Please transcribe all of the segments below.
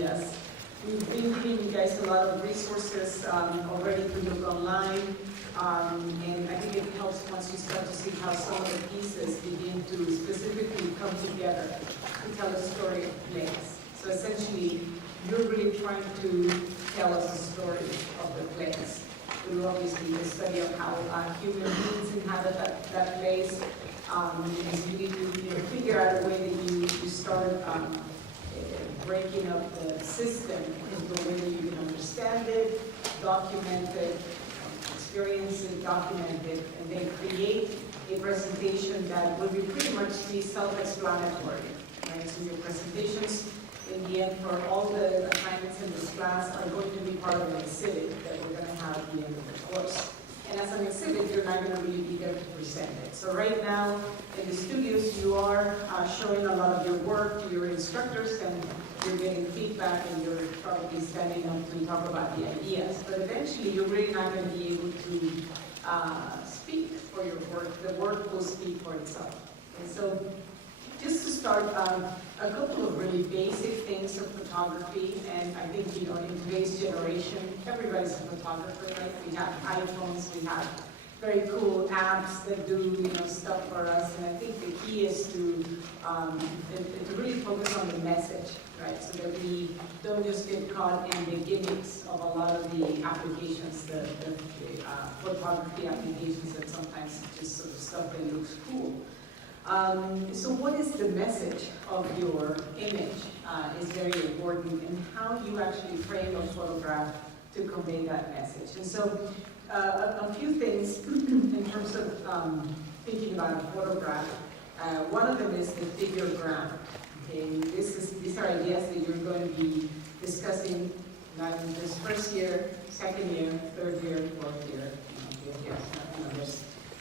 ideas. We've been giving you guys a lot of resources already to look online, and I think it helps once you start to see how some of the pieces begin to specifically come together to tell a story of place. So essentially, you're really trying to tell us a story of the place. Through obviously the study of how human beings inhabit that place, and you need to figure out a way that you start breaking up the system into a way that you can understand it, document it, experience it, document it, and then create a presentation that will be pretty much be self-explanatory. Right? So your presentations, in the end, for all the assignments in this class are going to be part of an exhibit that we're going to have at the end of the course. And as an exhibit, you're not going to really be there to present it. So right now, in the studios, you are showing a lot of your work to your instructors, and you're getting feedback, and you're probably standing up to talk about the ideas. But eventually, you're really not going to be able to speak for your work. The work will speak for itself. And so, just to start, a couple of really basic things of photography, and I think, you know, in today's generation, everybody's a photographer, right? We have iPhones, we have very cool apps that do, you know, stuff for us, and I think the key is to really focus on the message, right? So that we don't just get caught in the gimmicks of a lot of the applications, the photography applications that sometimes just sort of stuff that looks cool. So what is the message of your image is very important, and how you actually frame a photograph to convey that message. And so a few things in terms of thinking about a photograph. One of them is the figure ground. Okay, these are ideas that you're going to be discussing not in this first year, second year, third year, fourth year, fifth year.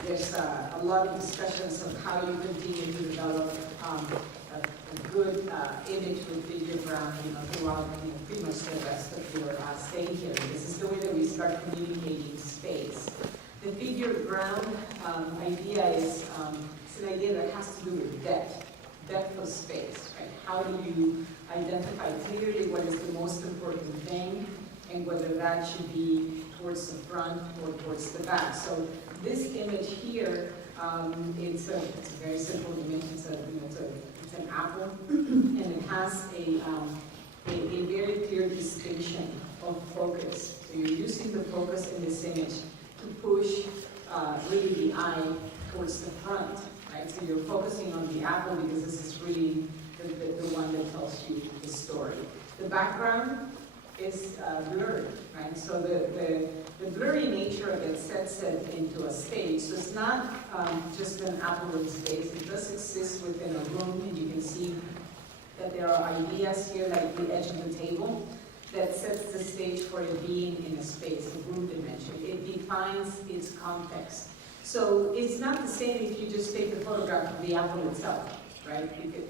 There's a lot of discussions of how you continue to develop a good image with figure ground, you know, throughout pretty much the rest of your stay here. This is the way that we start communicating space. The figure ground idea is it's an idea that has to do with depth of space, right? How do you identify clearly what is the most important thing, and whether that should be towards the front or towards the back. So this image here, it's a very simple image. It's an apple, and it has a very clear distinction of focus. So you're using the focus in this image to push really the eye towards the front, right? So you're focusing on the apple because this is really the one that tells you the story. The background is blurred, right? So the blurry nature of it sets it into a stage. So it's not just an apple in space. It does exist within a room, and you can see that there are ideas here, like the edge of the table, that sets the stage for it being in a space, a room dimension. It defines its context. So it's not the same if you just take the photograph of the apple itself, right? Because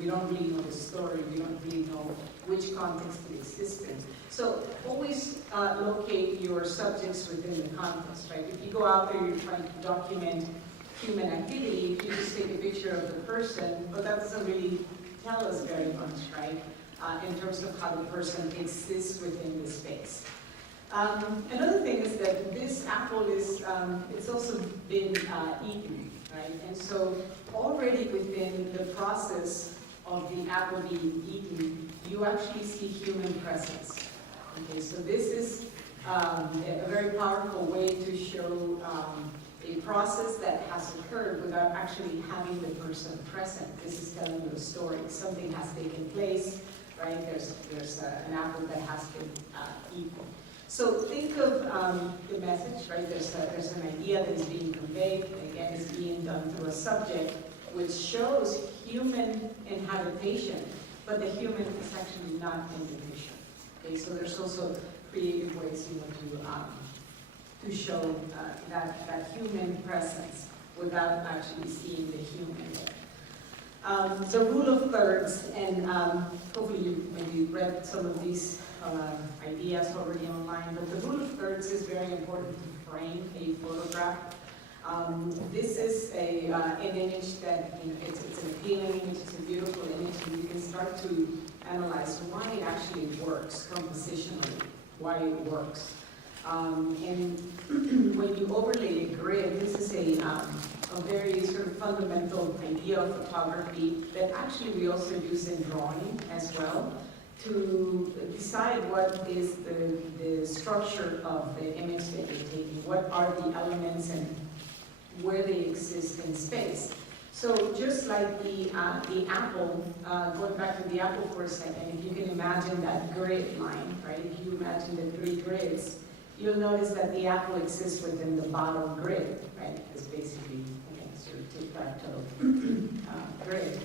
we don't really know the story, we don't really know which context it exists in. So always locate your subjects within the context, right? If you go out there, you're trying to document human activity, if you just take a picture of the person, but that doesn't really tell us very much, right? In terms of how the person exists within the space. Another thing is that this apple is, it's also been eaten, right? And so already within the process of the apple being eaten, you actually see human presence. Okay, so this is a very powerful way to show a process that has occurred without actually having the person present. This is telling you a story. Something has taken place, right? There's an apple that has been eaten. So think of the message, right? There's an idea that is being conveyed, and again, it's being done through a subject, which shows human inhabitation, but the human is actually not in the picture. Okay, so there's also creative ways, you know, to show that human presence without actually seeing the human there. The rule of thirds, and hopefully you maybe read some of these ideas already online, but the rule of thirds is very important to frame a photograph. This is an image that, you know, it's an appealing image, it's a beautiful image, and you can start to analyze why it actually why it works. And when you overlay a grid, this is a very sort of fundamental idea of photography that actually we also use in drawing as well, to decide what is the structure of the image that you're taking, what are the elements and where they exist in space. So just like the apple, going back to the apple for a second, if you can imagine that grid line, right? If you imagine the 3 grids, you'll notice that the apple exists within the bottom grid, right? It's basically, again, sort of tic-tac-toe grid.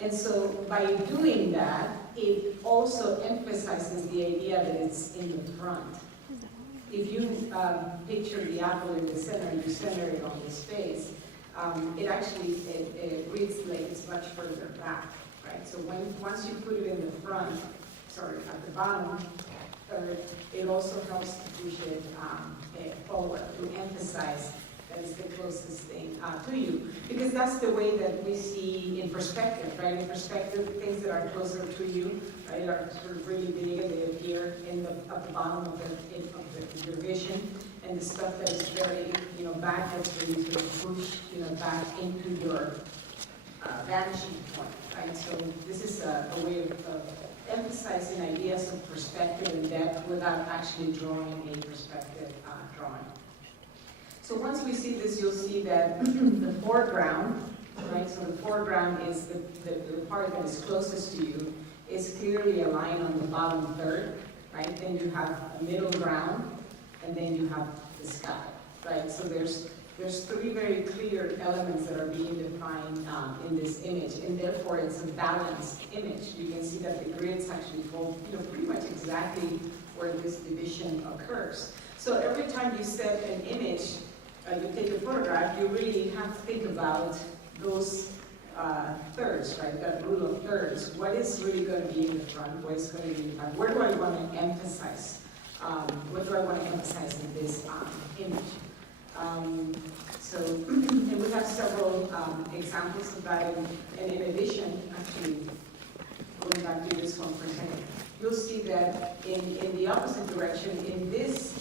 And so by doing that, it also emphasizes the idea that it's in the front. If you picture the apple in the center and you center it on the space, it actually reads like it's much further back, right? So once you put it in the front, sorry, at the bottom, it also helps to push it forward, to emphasize that it's the closest thing to you. Because that's the way that we see in perspective, right? In perspective, things that are closer to you, right, are sort of really big and they appear at the bottom of your vision. And the stuff that is very, back, that's really sort of pushed, back into your vanishing point, right? So this is a way of emphasizing ideas of perspective and depth without actually drawing a perspective drawing. So once we see this, you'll see that the foreground, right? So the foreground is the part that is closest to you, is clearly a line on the bottom third, right? Then you have a middle ground, and then you have the sky, right? So there's 3 very clear elements that are being defined in this image, and therefore it's a balanced image. You can see that the grids actually fall, pretty much exactly where this division occurs. So every time you set an image, you take a photograph, you really have to think about those thirds, right? That rule of thirds. What is really going to be in the front? What is going to be in the back? Where do I want to emphasize? What do I want to emphasize in this image? And we have several examples of that. And in addition, actually, going back to this one for a second, you'll see that in the opposite direction, in this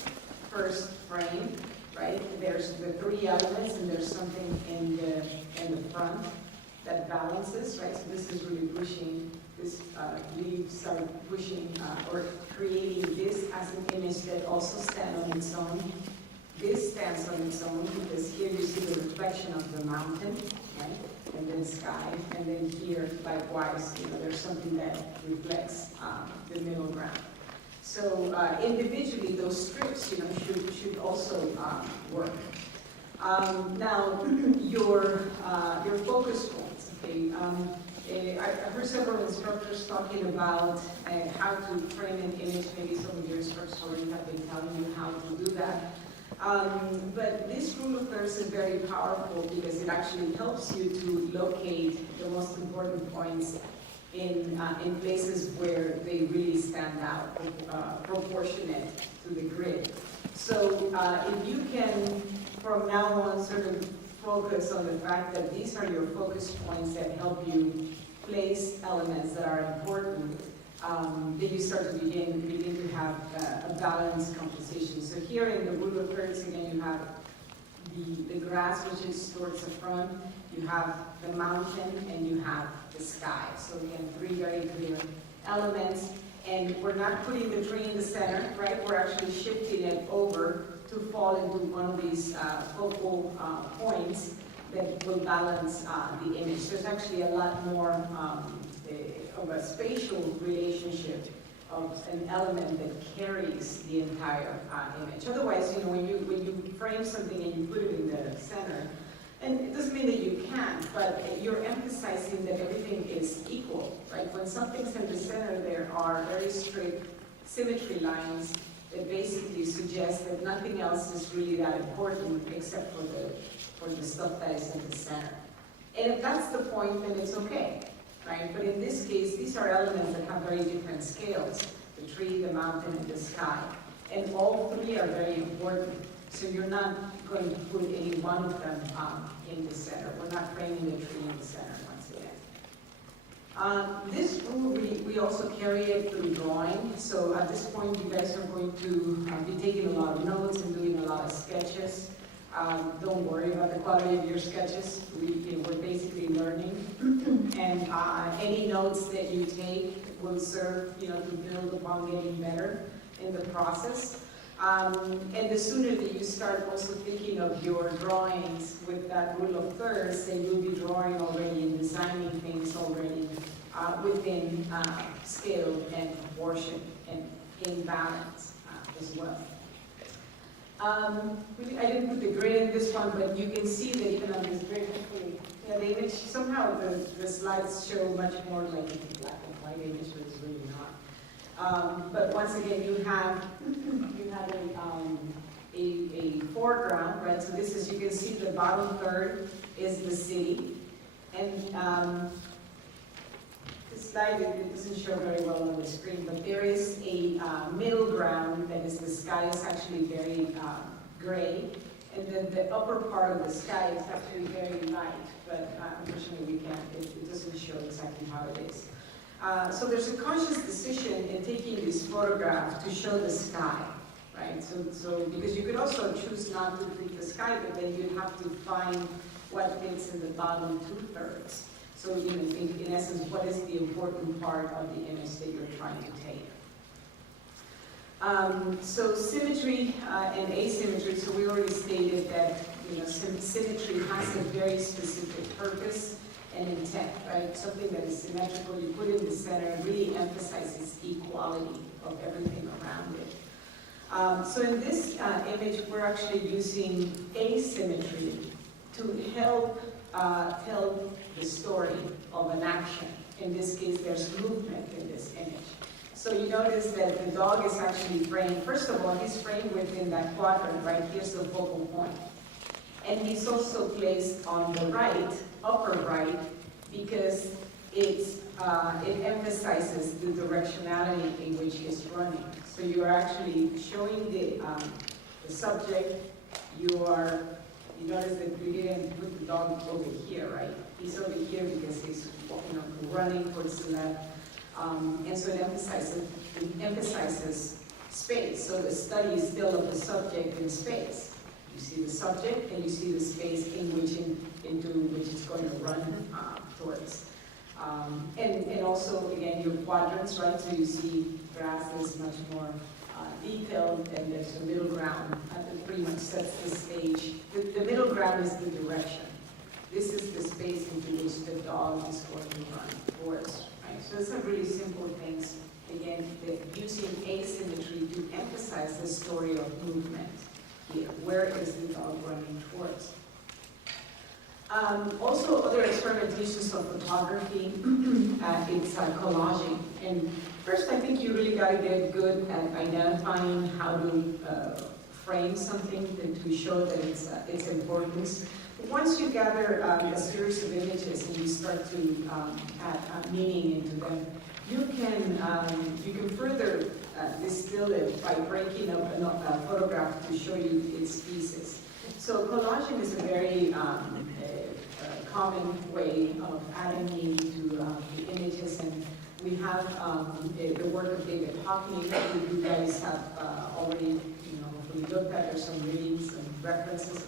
first frame, right, there's the 3 elements, and there's something in the front that balances, right? So this is really pushing this, leaves are pushing or creating this as an image that also stands on its own. This stands on its own because here you see the reflection of the mountain, right? And then sky, and then here, likewise, there's something that reflects the middle ground. So individually, those strips, should also work. Now, your focus points. Okay, I've heard several instructors talking about how to frame an image. Maybe some of your instructors already have been telling you how to do that. But this rule of thirds is very powerful because it actually helps you to locate the most important points in places where they really stand out, proportionate to the grid. So if you can, from now on, sort of focus on the fact that these are your focus points that help you place elements that are important, then you start to begin to have a balanced composition. So here in the rule of thirds, again, you have the grass, which is towards the front, you have the mountain, and you have the sky. So again, 3 very clear elements. And we're not putting the tree in the center, right? We're actually shifting it over to fall into one of these focal points that will balance the image. There's actually a lot more of a spatial relationship of an element that carries the entire image. Otherwise, when you frame something and you put it in the center, and it doesn't mean that you can't, but you're emphasizing that everything is equal, right? When something's in the center, there are very strict symmetry lines that basically suggest that nothing else is really that important except for the stuff that is in the center. And if that's the point, then it's okay, right? But in this case, these are elements that have very different scales: the tree, the mountain, and the sky. And all 3 are very important. So you're not going to put any one of them in the center. We're not framing the tree in the center once again. This rule, we also carry it through drawing. drawing. So at this point, you guys are going to be taking a lot of notes and doing a lot of sketches. Don't worry about the quality of your sketches. We're basically learning. And any notes that you take will serve, to build upon getting better in the process. And the sooner that you start also thinking of your drawings with that rule of thirds, then you'll be drawing already and designing things already within scale and proportion and in balance as well. I didn't put the grid in this one, but you can see that even on this grid, hopefully, the image, somehow the slides show much more like a black and white image, but it's really not. But once again, you have a foreground, right? So this is, you can see the bottom third is the city. And this slide, it doesn't show very well on the screen, but there is a middle ground that is the sky is actually very gray. And then the upper part of the sky is actually very light, but unfortunately we can't, it doesn't show exactly how it is. So there's a conscious decision in taking this photograph to show the sky, right? So because you could also choose not to pick the sky, but then you'd have to find what fits in the bottom 2/3. So in essence, what is the important part of the image that you're trying to take? So symmetry and asymmetry. So we already stated that symmetry has a very specific purpose and intent, right? Something that is symmetrical, you put in the center, and really emphasizes equality of everything around it. So in this image, we're actually using asymmetry to help tell the story of an action. In this case, there's movement in this image. So you notice that the dog is actually framed. First of all, he's framed within that quadrant, right? Here's the focal point. And he's also placed on the right, upper right, because it emphasizes the directionality in which he's running. So you're actually showing the subject. You notice that we didn't put the dog over here, right? He's over here because he's running towards the left. And so it emphasizes space. So the study is still of the subject in space. You see the subject and you see the space into which it's going to run towards. And also, again, your quadrants, right? So you see grass is much more detailed, and there's a middle ground that pretty much sets the stage. The middle ground is the direction. This is the space into which the dog is going to run towards, right? So it's some really simple things. Again, using asymmetry to emphasize the story of movement here. Where is the dog running towards? Also, other experimentations of photography, it's collaging. And first, I think you really got to get good at identifying how to frame something to show that its importance. But once you gather a series of images and you start to add meaning into them, you can further distill it by breaking up a photograph to show you its pieces. So collaging is a very common way of adding meaning to the images, and we have the work of David Hockney that you guys have already hopefully looked at. There's some readings and references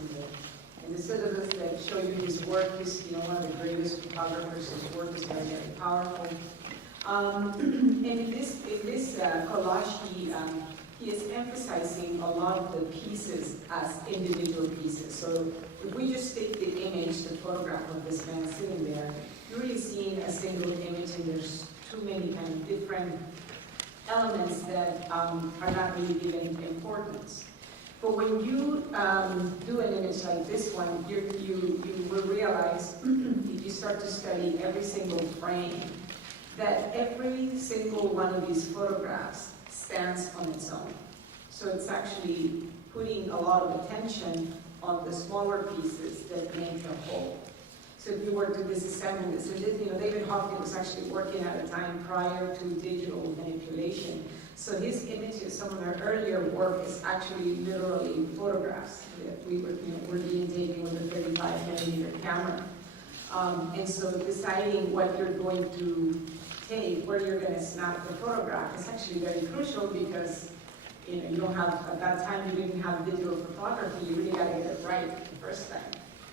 in the syllabus that show you his work. He's one of the greatest photographers. His work is very, very powerful. And in this collage, he is emphasizing a lot of the pieces as individual pieces. So if we just take the image, the photograph of this man sitting there, you're really seeing a single image, and there's too many kind of different elements that are not really given importance. But when you do an image like this one, you will realize, if you start to study every single frame, that every single one of these photographs stands on its own. So it's actually putting a lot of attention on the smaller pieces that make the whole. So if you were to disassemble this, and David Hockney was actually working at a time prior to digital manipulation. So his images, some of their earlier work is actually literally photographs that were being taken with a 35mm camera. And so deciding what you're going to take, where you're going to snap the photograph is actually very crucial because you don't have, at that time you didn't have digital photography, you really got to get it right the first time.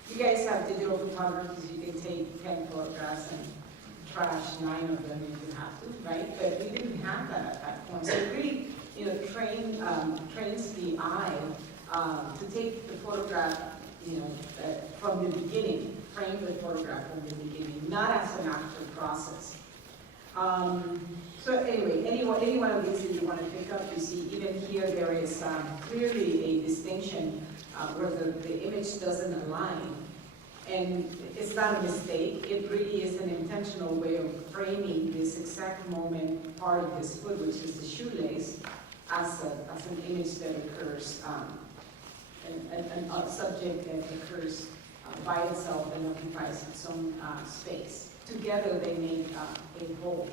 You guys have digital photography, so you can take 10 photographs and trash 9 of them if you have to, right? But we didn't have that at that point. So it really, trains the eye to take the photograph, from the beginning, frame the photograph from the beginning, not as an after process. So anyway, any one of these that you want to pick up, you see even here there is clearly a distinction where the image doesn't align. And it's not a mistake, it really is an intentional way of framing this exact moment part of his foot, which is the shoelace, as an image that occurs, a subject that occurs by itself and occupies its own space. Together they make a whole.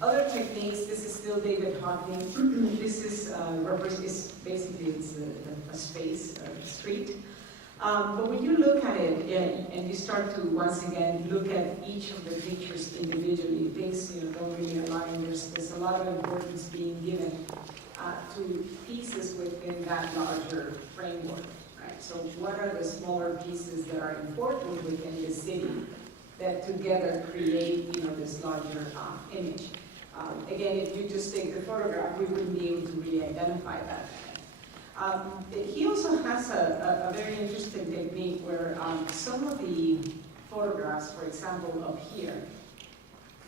Other techniques, this is still David Hockney. This is basically it's a space, a street. But when you look at it and you start to once again look at each of the pictures individually, things don't really align. There's a lot of importance being given to pieces within that larger framework. Right? So what are the smaller pieces that are important within the city that together create this larger image? Again, if you just take the photograph, we wouldn't be able to really identify that. He also has a very interesting technique where some of the photographs, for example, up here,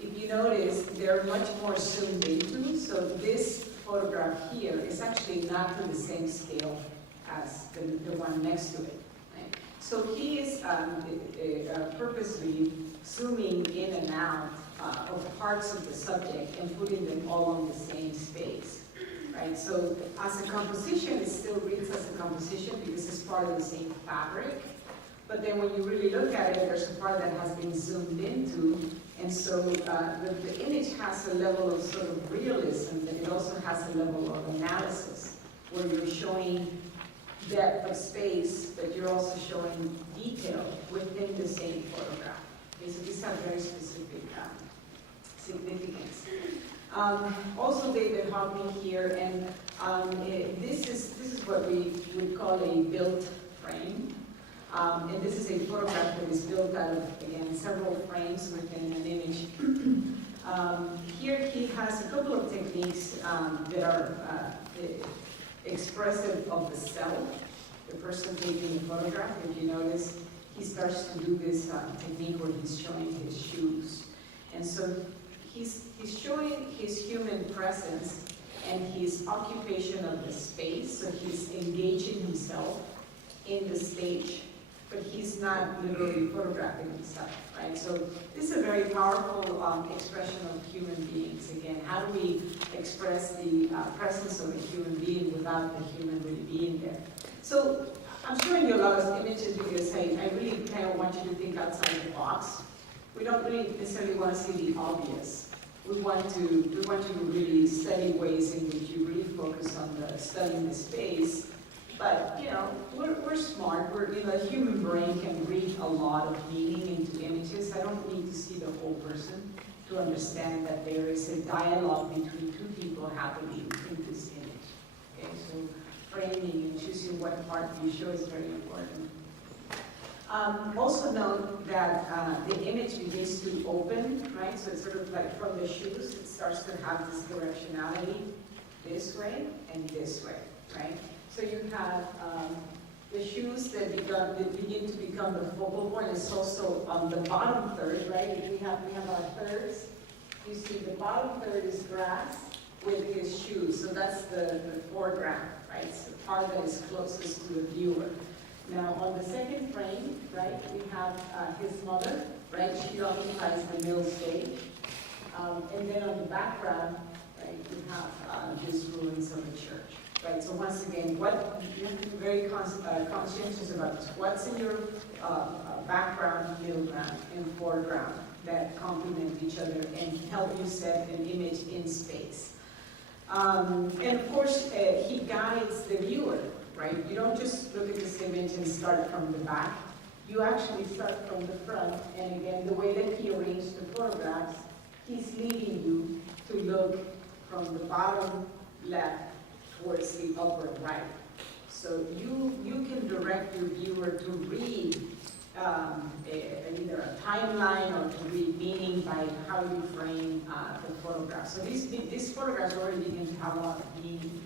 if you notice, they're much more zoomed into, so this photograph here is actually not to the same scale as the one next to it. Right? So he is purposely zooming in and out of parts of the subject and putting them all on the same space. Right? So as a composition, it still reads as a composition because it's part of the same fabric. But then when you really look at it, there's a part that has been zoomed into. And so the image has a level of sort of realism, but it also has a level of analysis, where you're showing depth of space, but you're also showing detail within the same photograph. Okay, so these have very specific significance. Also David Hockney here, and this is what we would call a built frame. And this is a photograph that is built out of, again, several frames within an image. Here he has a couple of techniques that are expressive of the self, the person taking the photograph. If you notice, he starts to do this technique where he's showing his shoes. And so he's showing his human presence and his occupation of the space, so he's engaging himself in the stage, but he's not literally photographing himself, right? So this is a very powerful expression of human beings. Again, how do we express the presence of a human being without the human really being there? So I'm showing you a lot of images because I really kind of want you to think outside the box. We don't really necessarily want to see the obvious. We want you to really study ways in which you really focus on studying the space. But we're smart. The human brain can read a lot of meaning into images. I don't need to see the whole person to understand that there is a dialogue between two people happening in this image. Okay, so framing and choosing what part you show is very important. Also note that the image begins to open, right? So it's sort of like from the shoes, it starts to have this directionality this way and this way, right? So you have the shoes that begin to become the focal point. It's also on the bottom third, right? We have our thirds. You see the bottom third is grass with his shoes. So that's the foreground, right? It's the part that is closest to the viewer. Now on the second frame, right, we have his mother, right? She occupies the middle stage. And then on the background, right, we have his ruins of the church. Right, so once again, you have to be very conscientious about what's in your background, middle ground, and foreground that complement each other and help you set an image in space. And of course, he guides the viewer, right? You don't just look at this image and start from the back. You actually start from the front, and again, the way that he arranged the photographs he's leading you to look from the bottom left towards the upper right. So you can direct your viewer to read either a timeline or to read meaning by how you frame the photograph. So these photographs already begin to have a lot of meaning.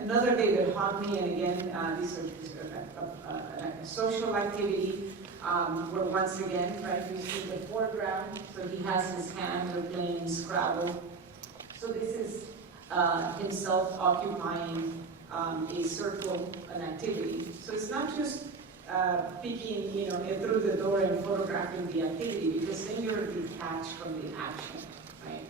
Another David Hockney, and again, these are like a social activity, where once again, right, you see the foreground, so he has his hand, we're playing Scrabble. So this is himself occupying a circle, an activity. So it's not just peeking, through the door and photographing the activity, because then you're detached from the action, right?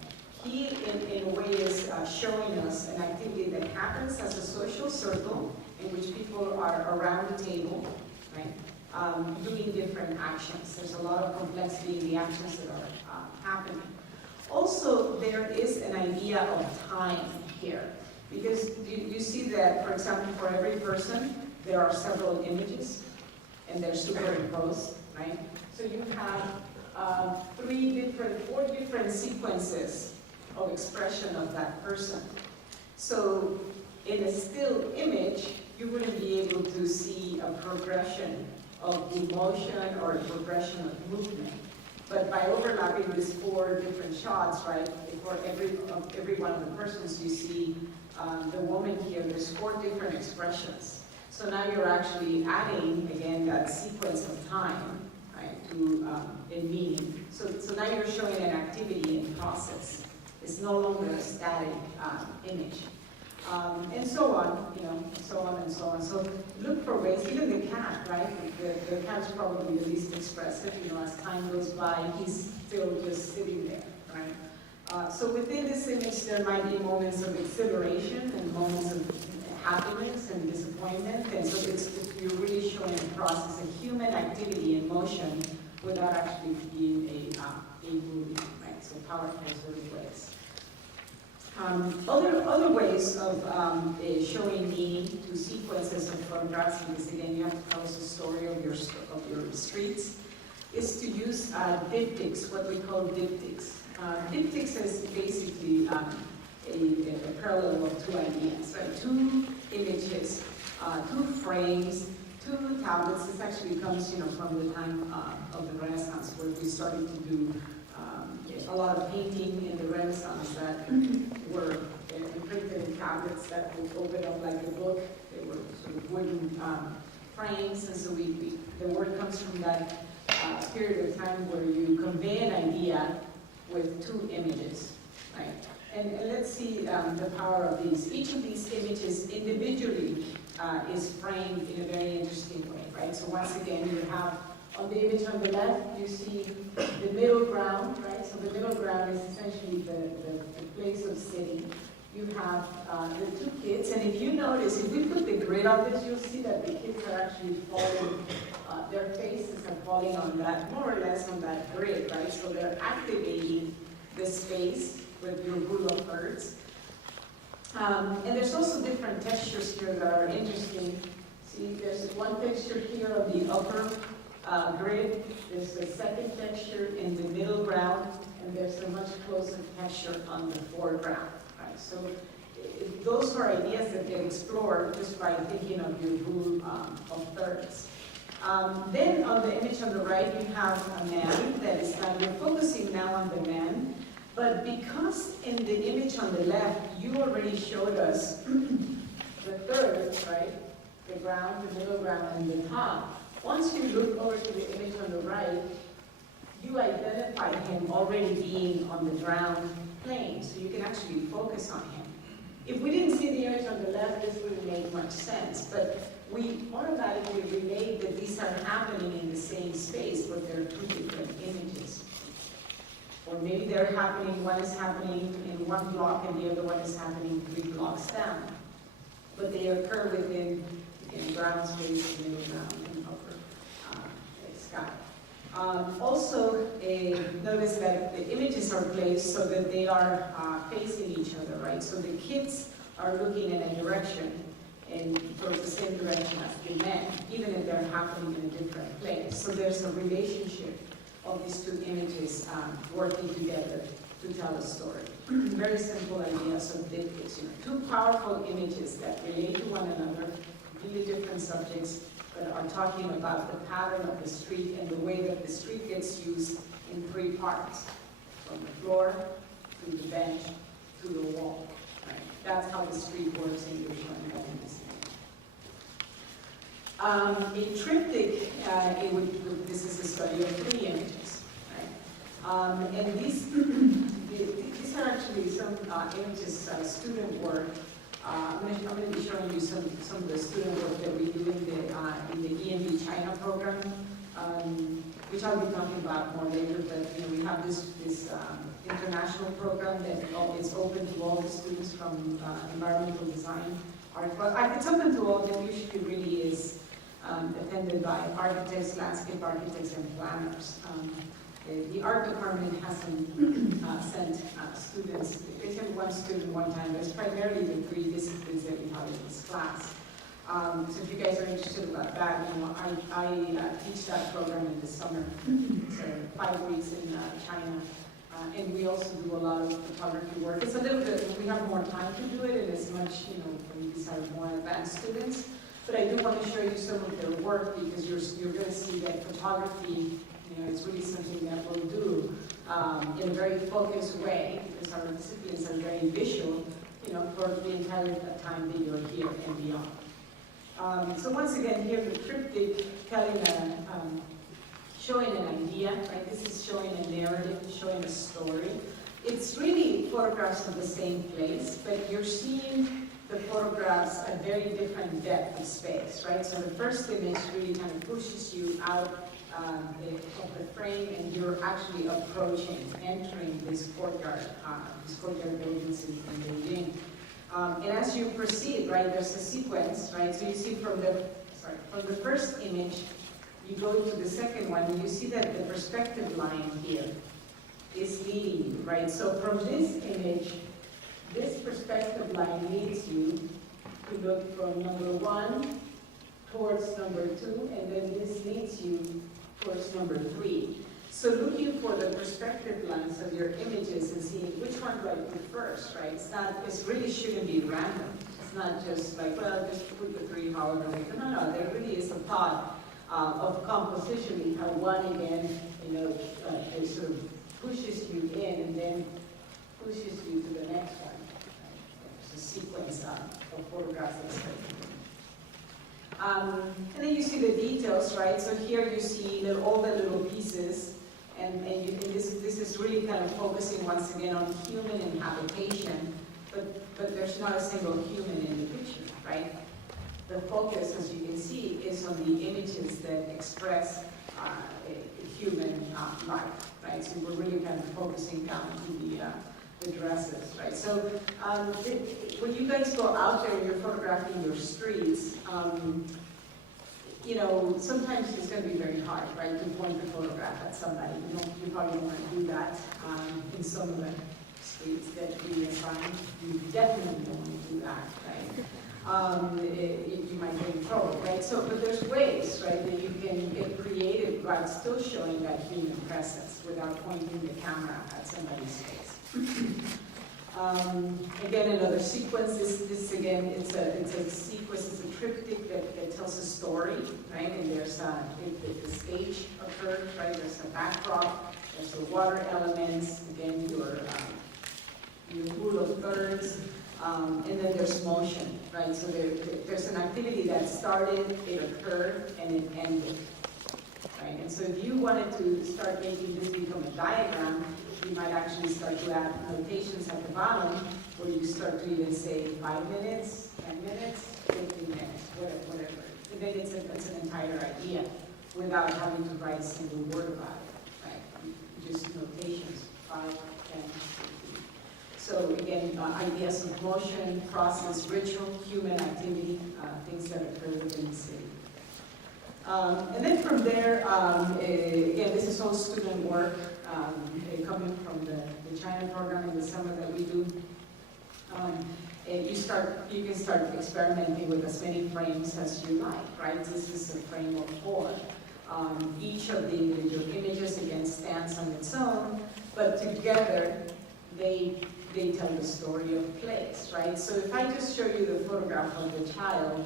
He, in a way, is showing us an activity that happens as a social circle in which people are around the table, right, doing different actions. There's a lot of complexity in the actions that are happening. Also, there is an idea of time here, because you see that, for example, for every person, there are several images, and they're superimposed, right? So you have four different sequences of expression of that person. So in a still image, you wouldn't be able to see a progression of emotion or a progression of movement. But by overlapping these four different shots, right, for every one of the persons you see, the woman here, there's four different expressions. So now you're actually adding, again, that sequence of time, right, to in meaning. So now you're showing an activity in process. It's no longer a static image. And so on, so on and so on. So look for ways, even the cat, right? The cat's probably the least expressive, as time goes by, he's still just sitting there, right? So within this image, there might be moments of exhilaration and moments of happiness and disappointment. And so you're really showing a process, a human activity in motion without actually being a movie, right? So powerful sort of ways. Other ways of showing meaning to sequences of photographs, because again, you have to tell us the story of your streets, is to use diptychs, what we call diptychs. Diptychs is basically a parallel of two ideas, right? Two images, two frames, two tablets. This actually comes, from the time of the Renaissance, where we started to do a lot of painting in the Renaissance that were printed in tablets that would open up like a book. They were sort of wooden frames, and so the word comes from that period of time where you convey an idea with two images, right? And let's see the power of these. Each of these images individually is framed in a very interesting way, right? So once again, you have on the image on the left, you see the middle ground, right? So the middle ground is essentially the place of sitting. You have the two kids, and if you notice, if we put the grid on this, you'll see that the kids are actually falling, their faces are falling on that, more or less on that grid, right? So they're activating the space with your rule of thirds. And there's also different textures here that are interesting. See, there's one texture here on the upper grid, there's the second texture in the middle ground, and there's a much closer texture on the foreground, right? So those are ideas that get explored just by thinking of your rule of thirds. Then on the image on the right, you have a man that is kind of focusing now on the man, but because in the image on the left, you already showed us the thirds, right? The ground, the middle ground, and the top. Once you look over to the image on the right, you identify him already being on the ground plane, so you can actually focus on him. If we didn't see the image on the left, this wouldn't make much sense, but we automatically relate that these are happening in the same space, but they're two different images. Or maybe they're happening, one is happening in one block and the other one is happening 3 blocks down. But they occur within ground space, middle ground, and upper sky. Also, notice that the images are placed so that they are facing each other, right? So the kids are looking in a direction and towards the same direction as the men, even if they're happening in a different place. So there's a relationship of these two images working together to tell a story. Very simple ideas of diptychs, two powerful images that relate to one another, really different subjects, but are talking about the pattern of the street and the way that the street gets used in three parts, from the floor, to the bench, to the wall. Right? That's how the street works, and you're showing that in this image. A triptych, this is a study of three images. Right? And these are actually some images, student work. I'm going to be showing you some of the student work that we do in the ENV China program, which I'll be talking about more later. But we have this international program that is open to all the students from environmental design, art. Well, it's open to all. It usually really is attended by architects, landscape architects, and planners. The art department hasn't sent students. They sent one student one time, but it's primarily the three disciplines that we have in this class. So if you guys are interested about that, I teach that program in the summer. So 5 weeks in China. And we also do a lot of photography work. It's a little bit, we have more time to do it, and it's much, when these are more advanced students. But I do want to show you some of their work, because you're going to see that photography, it's really something that we'll do in a very focused way, because our disciplines are very visual, for the entire time that you're here and beyond. So once again, here the triptych showing an idea, right? This is showing a narrative, showing a story. It's really photographs of the same place, but you're seeing the photographs at very different depth of space, right? So the first image really kind of pushes you out of the frame, and you're actually entering this courtyard buildings in Beijing. And as you proceed, right, there's a sequence, right? So you see from the first image, you go to the second one, and you see that the perspective line here is leading you, right? So from this image, this perspective line leads you to look from number 1 towards number 2, and then this leads you towards number 3. So looking for the perspective lines of your images and seeing which one do I put first, right? It really shouldn't be random. It's not just like, well, just put the 3 however. No, there really is a thought of composition, how one again, it sort of pushes you in and then pushes you to the next one. Right? There's a sequence of photographs that's taken. And then you see the details, right? So here you see all the little pieces, and this is really kind of focusing once again on human inhabitation, but there's not a single human in the picture, right? The focus, as you can see, is on the images that express human life, right? So we're really kind of focusing down to the dresses, right? So when you guys go out there and you're photographing your streets, sometimes it's going to be very hard, right, to point the photograph at somebody. You probably don't want to do that in some of the streets that we assign. You definitely don't want to do that, right? You might get in trouble, right? So, but there's ways, right, that you can get creative while still showing that human presence without pointing the camera at somebody's face. Again, another sequence. This again, it's a sequence. It's a triptych that tells a story, right? And there's the stage occurs, right? There's a backdrop. There's the water elements. Again, your rule of thirds. And then there's motion, right? So there's an activity that started, it occurred, and it ended, right? And so if you wanted to start making this become a diagram, you might actually start to add notations at the bottom, where you start to even say 5 minutes, 10 minutes, 15 minutes, whatever. And then it's an entire idea without having to write a single word about it, right? Just notations, 5, 10, 15. So again, ideas of motion, process, ritual, human activity, things that occur within the city. And then from there, again, this is all student work coming from the China program in the summer that we do. You can start experimenting with as many frames as you like, right? This is a frame of 4. Each of the individual images, again, stands on its own, but together they tell the story of place, right? So if I just show you the photograph of the child,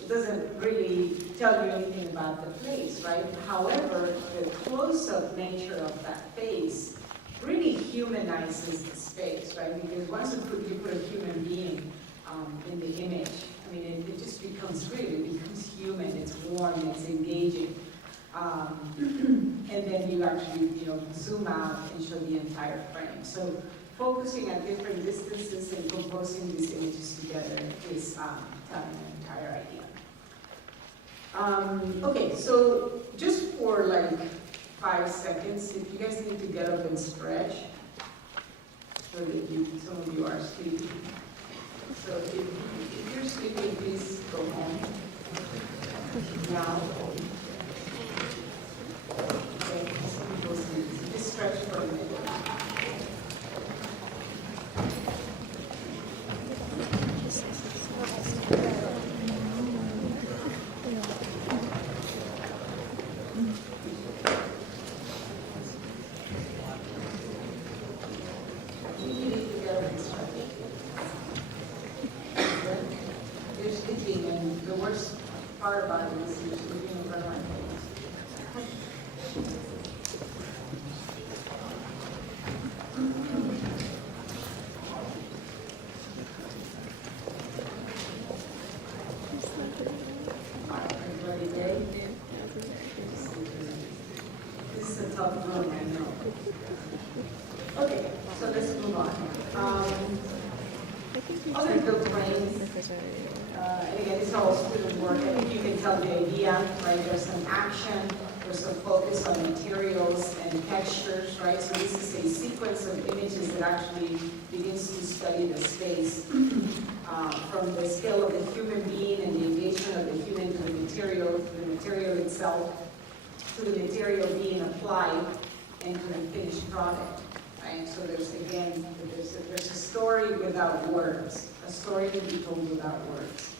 it doesn't really tell you anything about the place, right? However, the close-up nature of that face really humanizes the space, right? Because once you put a human being in the image, I mean, it just becomes real, it becomes human, it's warm, it's engaging. And then you actually, zoom out and show the entire frame. So focusing at different distances and composing these images together is telling an entire idea. Okay, so just for like 5 seconds, if you guys need to get up and stretch, so that some of you are sleeping. So if you're sleeping, please go home now. Okay, some people sleep. Just stretch for a minute. From the skill of the human being and the engagement of the human to the material itself, to the material being applied, and to the finished product. Right? So there's a story without words, a story to be told without words.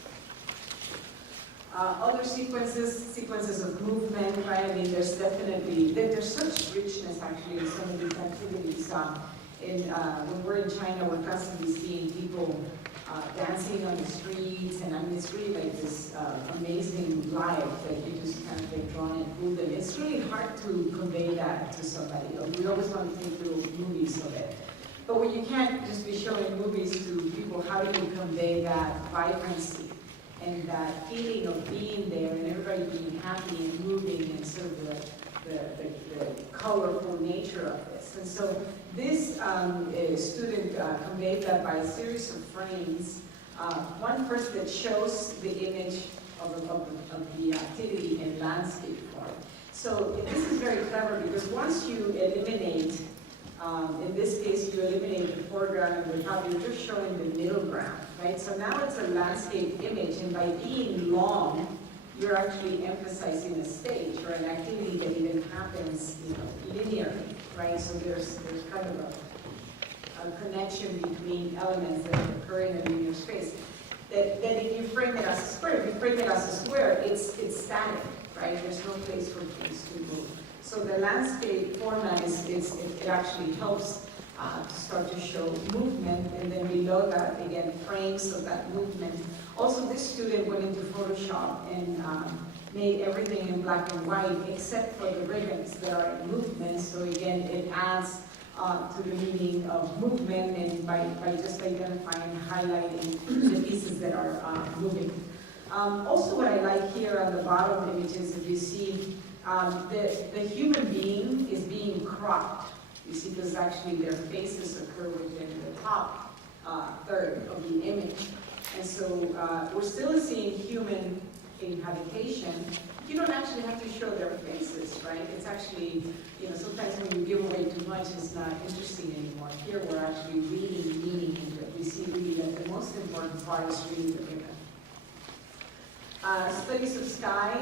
Other sequences of movement, right? I mean, there's such richness actually in some of these activities. When we're in China, we're constantly seeing people dancing on the streets, and I mean, it's really like this amazing life that you just kind of get drawn and pulled in. It's really hard to convey that to somebody. We always want to take little movies of it. But when you can't just be showing movies to people, how do you convey that vibrancy and that feeling of being there and everybody being happy and moving and sort of the colorful nature of this? And so this student conveyed that by a series of frames. One first that shows the image of the activity in landscape form. So this is very clever because once you eliminate, in this case you eliminate the foreground and the top, you're just showing the middle ground, right? So now it's a landscape image, and by being long, you're actually emphasizing a stage or an activity that even happens, linearly, right? So there's kind of a connection between elements that occur in a linear space. That if you frame it as a square, it's static, right? There's no place for things to move. So the landscape format it actually helps to start to show movement, and then below that, again, frames of that movement. Also, this student went into Photoshop and made everything in black and white except for the ribbons that are in movement. So again, it adds to the meaning of movement, and by just identifying and highlighting the pieces that are moving. Also, what I like here on the bottom images, if you see, the human being is being cropped. You see, because actually their faces occur within the top third of the image. And so we're still seeing human inhabitation. You don't actually have to show their faces, right? It's actually, sometimes when you give away too much, it's not interesting anymore. Here we're actually reading meaning into it. We see really that the most important part is really the ribbon. Studies of sky,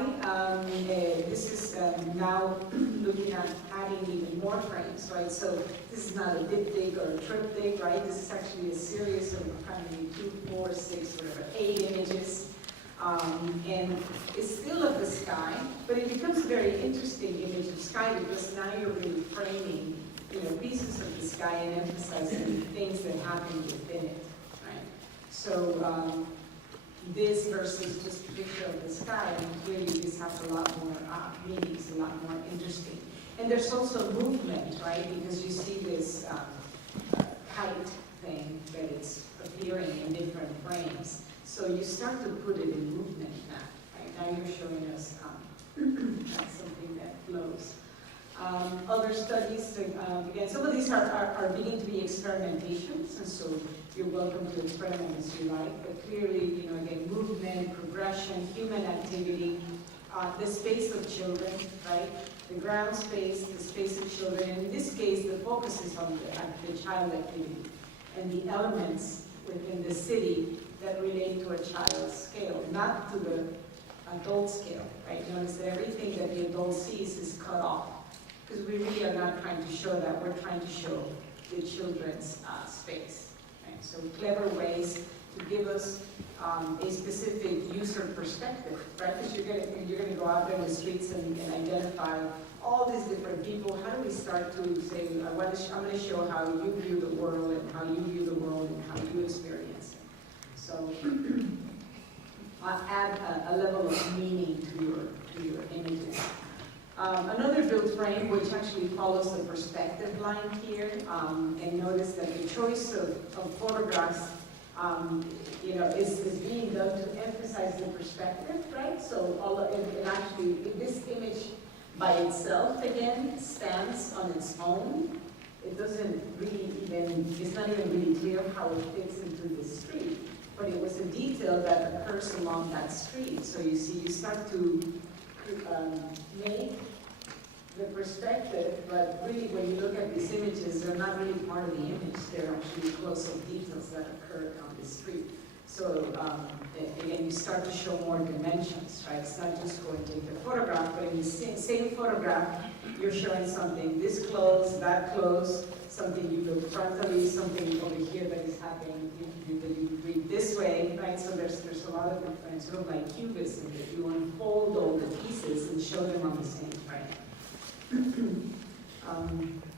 this is now looking at adding even more frames, right? So this is not a diptych or a triptych, right? This is actually a series of 2, 4, 6, whatever, 8 images. And it's still of the sky, but it becomes a very interesting image of sky because now you're really framing, pieces of the sky and emphasizing things that happen within it, right? So this versus just a picture of the sky, and clearly this has a lot more meanings, a lot more interesting. And there's also movement, right? Because you see this height thing that it's appearing in different frames. So you start to put it in movement now, right? Now you're showing us that's something that flows. Other studies, again, some of these are beginning to be experimentations, and so you're welcome to experiment as you like, but clearly, again, movement, progression, human activity, the space of children, right? The ground space, the space of children. And in this case, the focus is on the child activity and the elements within the city that relate to a child's scale, not to the adult scale, right? Notice that everything that the adult sees is cut off, because we really are not trying to show that. We're trying to show the children's space, right? So clever ways to give us a specific user perspective, right? Because you're gonna go out there in the streets and identify all these different people. How do we start to say, I'm going to show how you view the world and how you view the world and how you experience it. So add a level of meaning to your images. Another built frame, which actually follows the perspective line here, and notice that the choice of photographs is being done to emphasize the perspective, right? So and actually, this image by itself, again, stands on its own. It doesn't really it's not even really clear how it fits into the street, but it was a detail that occurs along that street. So you see, you start to make the perspective, but really when you look at these images, they're not really part of the image. They're actually close-up details that occur on the street. So again, you start to show more dimensions, right? It's not just going to take a photograph, but in the same photograph, you're showing something this close, that close, something you look frontally, something over here that is happening that you read this way, right? So there's a lot of different, sort of like cubism, that you unfold all the pieces and show them on the same frame.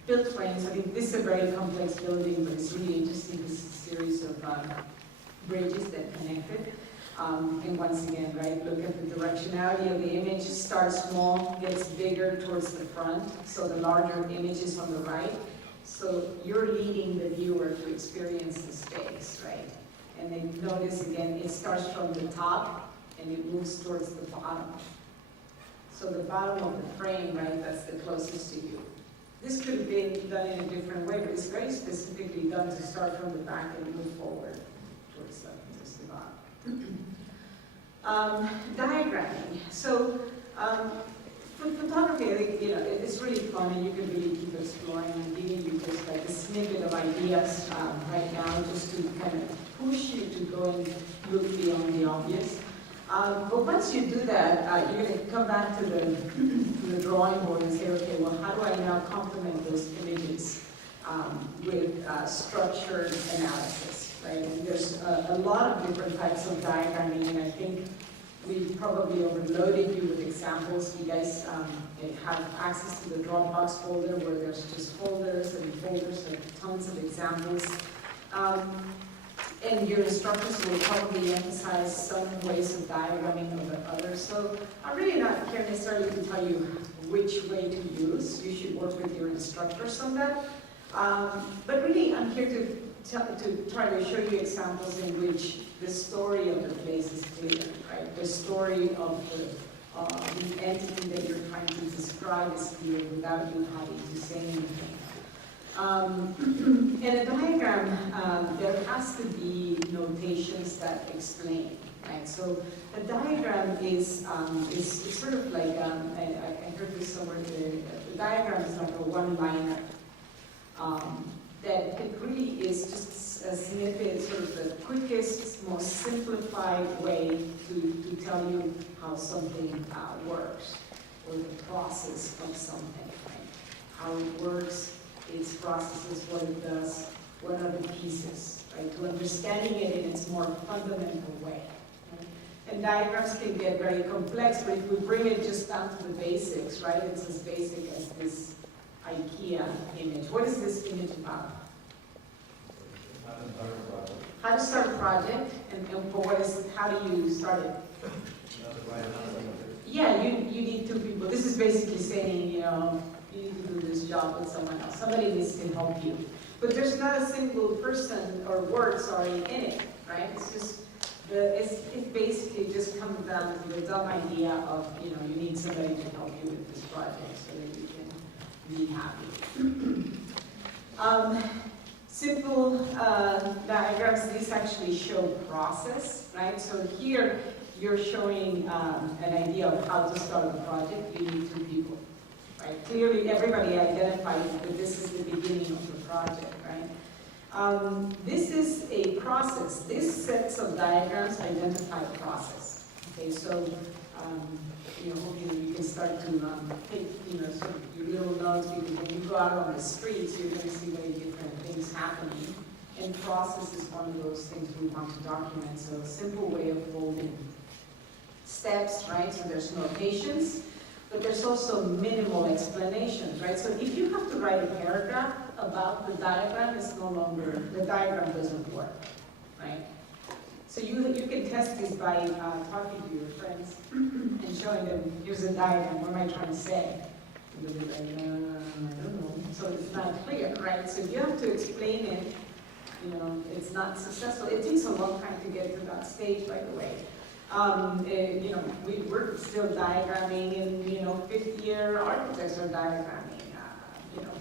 Built frames, I mean, this is a very complex building, but it's really interesting. This is a series of bridges that connect it. And once again, right, look at the directionality of the image. Starts small, gets bigger towards the front, so the larger image is on the right. So you're leading the viewer to experience the space, right? And then notice again, it starts from the top and it moves towards the bottom. So the bottom of the frame, right, that's the closest to you. This could have been done in a different way, but it's very specifically done to start from the back and move forward towards the bottom. Diagramming. So photography, I think, it's really fun, and you can really keep exploring and giving you just like a snippet of ideas right now, just to kind of push you to go and look beyond the obvious. But once you do that, you're going to come back to the drawing board and say, okay, well, how do I now complement those images with structured analysis, right? And there's a lot of different types of diagramming, and I think we've probably overloaded you with examples. You guys have access to the Dropbox folder where there's just folders and folders of tons of examples. And your instructors will probably emphasize some ways of diagramming over others. So I'm really not here necessarily to tell you which way to use. You should work with your instructors on that. But really, I'm here to try to show you examples in which the story of the place is clear, right? The story of the entity that you're trying to describe is clear without you having to say anything. In a diagram, there has to be notations that explain, right? So a diagram is sort of like, I heard this somewhere, the diagram is like a one-liner. That it really is just a snippet, sort of the quickest, most simplified way to tell you how something works, or the process of something, right? How it works, its processes, what it does, what are the pieces, right? To understanding it in its more fundamental way. Right? And diagrams can get very complex, but if we bring it just down to the basics, right? It's as basic as this IKEA image. What is this image about? How to start a project, and how do you start it? Yeah, you need two people. This is basically saying, you know, you need to do this job with someone else. Somebody needs to help you. But there's not a single person or word, sorry, in it, right? It's just, it basically just comes down to the dumb idea of, you know, you need somebody to help you with this project so that you can be happy. Simple diagrams, these actually show process, right? So here, you're showing an idea of how to start a project. You need two people, right? Clearly, everybody identifies that this is the beginning of the project, right? This is a process. This sets of diagrams identify a process. Okay, so you know, you can start to take, you know, sort of your little notes, because when you go out on the streets, you're going to see very different things happening. And process is one of those things we want to document. So a simple way of folding steps, right? So there's notations, but there's also minimal explanations, right? So if you have to write a paragraph about the diagram, it's no longer, the diagram doesn't work, right? So you can test this by talking to your friends and showing them, here's a diagram, what am I trying to say? And they'll be like, I don't know. So it's not clear, right? So you have to explain it, you know, it's not successful. It takes a long time to get to that stage, by the way. You know, we're still diagramming, and, you know, fifth-year architects are diagramming. You know,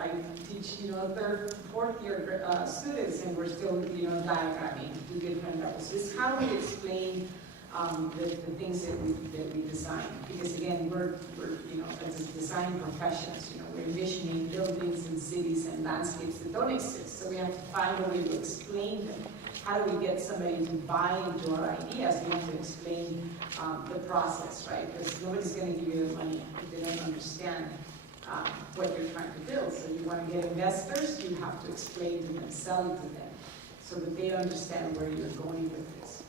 I teach, you know, third, fourth-year students, and we're still, you know, diagramming to different levels. This is how we explain the things that we design. Because again, we're you know, as design professions, you know, we're envisioning buildings and cities and landscapes that don't exist. So we have to find a way to explain them. How do we get somebody to buy into our ideas? We have to explain the process, right? Because nobody's going to give you the money if they don't understand what you're trying to build. So you want to get investors, you have to explain to them, sell it to them, so that they understand where you're going with this.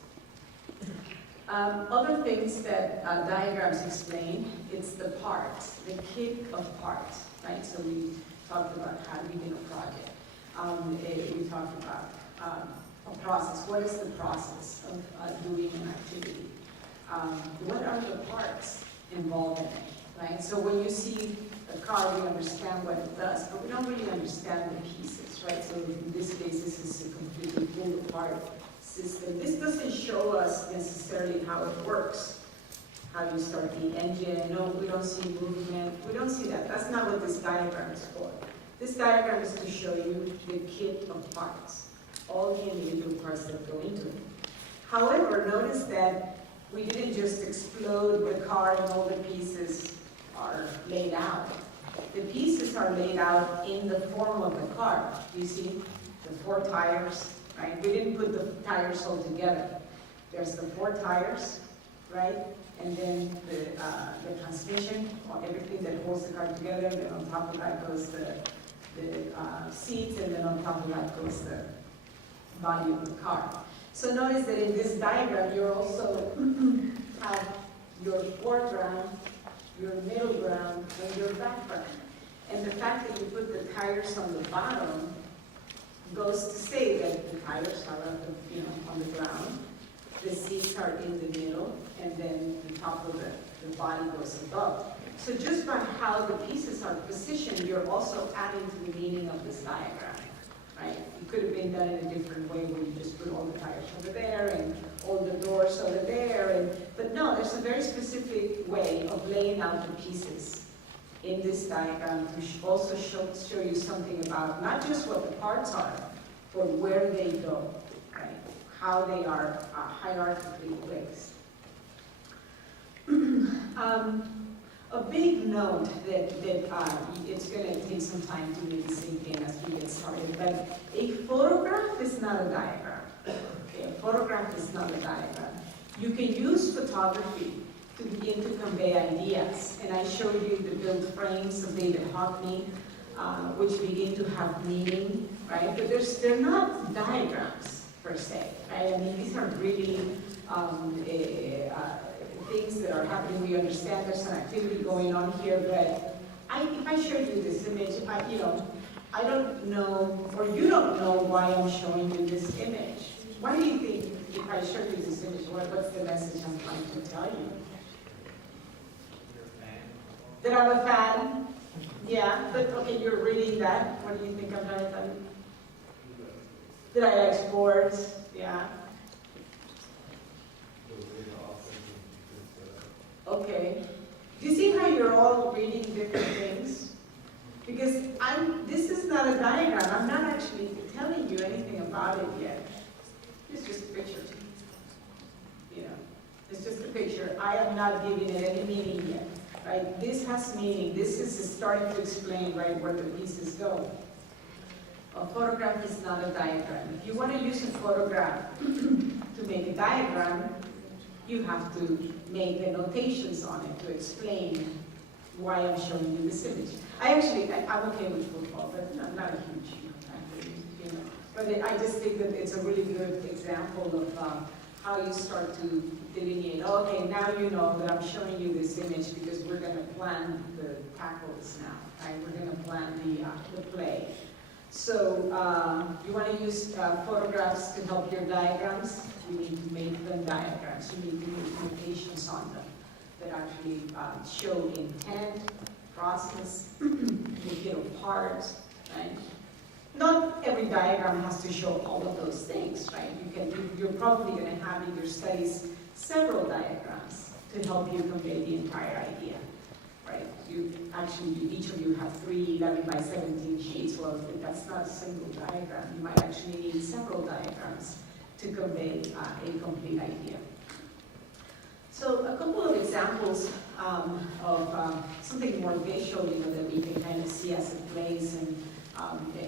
Other things that diagrams explain, it's the parts, the kit of parts, right? So we talked about how do we make a project. We talked about a process. What is the process of doing an activity? What are the parts involved in it, right? So when you see a car, we understand what it does, but we don't really understand the pieces, right? So in this case, this is a completely pulled-apart system. This doesn't show us necessarily how it works, how you start the engine. No, we don't see movement. We don't see that. That's not what this diagram is for. This diagram is to show you the kit of parts, all the individual parts that go into it. However, notice that we didn't just explode the car and all the pieces are laid out. The pieces are laid out in the form of the car. You see the 4 tires, right? We didn't put the tires all together. There's the 4 tires, right? And then the transmission, or everything that holds the car together. And then on top of that goes the seats, and then on top of that goes the body of the car. So notice that in this diagram, you also have your foreground, your middle ground, and your background. And the fact that you put the tires on the bottom goes to say that the tires are at the, you know, on the ground, the seats are in the middle, and then the top of the body goes above. So just by how the pieces are positioned, you're also adding to the meaning of this diagram, right? It could have been done in a different way where you just put all the tires over there and all the doors over there, but no, there's a very specific way of laying out the pieces in this diagram to also show you something about not just what the parts are, but where they go, right? How they are hierarchically placed. A big note that it's going to take some time to maybe sink in as we get started, but a photograph is not a diagram. Okay, a photograph is not a diagram. You can use photography to begin to convey ideas, and I showed you the built frames of David Hockney, which begin to have meaning, right? But they're not diagrams. per se, right? I mean, these are really things that are happening. We understand there's an activity going on here, but if I showed you this image, I don't know, or you don't know why I'm showing you this image. Why do you think if I show you this image, what's the message I'm trying to tell you? That I'm a fan? Yeah, but okay, you're reading that. What do you think I'm trying to tell you? That I like sports? Yeah. Okay. Do you see how you're all reading different things? Because this is not a diagram. I'm not actually telling you anything about it yet. It's just a picture. You know, it's just a picture. I am not giving it any meaning yet. Right? This has meaning. This is starting to explain, right, where the pieces go. A photograph is not a diagram. If you want to use a photograph to make a diagram, you have to make the notations on it to explain why I'm showing you this image. I'm okay with football, but I'm not a huge fan, you know. But I just think that it's a really good example of how you start to delineate. Okay, now you know that I'm showing you this image because we're going to plan the tackles now, right? We're going to plan the play. So you want to use photographs to help your diagrams. You need to make them diagrams. You need to make notations on them that actually show intent, process, take it apart, right? Not every diagram has to show all of those things, right? You're probably going to have in your studies several diagrams to help you convey the entire idea, right? Each of you have 3 11 by 17 sheets. Well, if that's not a single diagram, you might actually need several diagrams to convey a complete idea. So a couple of examples of something more visual, that we can kind of see as it plays. And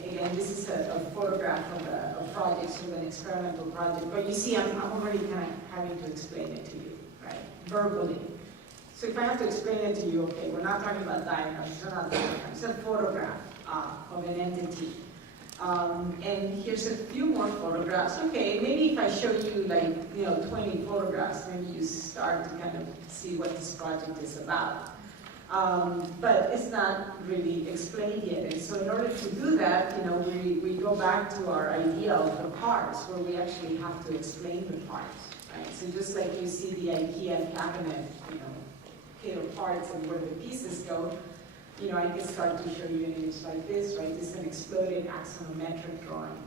again, this is a photograph of a project, sort of an experimental project. But you see, I'm already kind of having to explain it to you, right, verbally. So if I have to explain it to you, okay, we're not talking about diagrams, they're not diagrams, it's a photograph of an entity. And here's a few more photographs. Okay, maybe if I show you 20 photographs, maybe you start to kind of see what this project is about. But it's not really explained yet. And so in order to do that, we go back to our idea of the parts, where we actually have to explain the parts, right? So just like you see the IKEA cabinet, parts and where the pieces go, I can start to show you an image like this, right? This is an exploded axonometric drawing,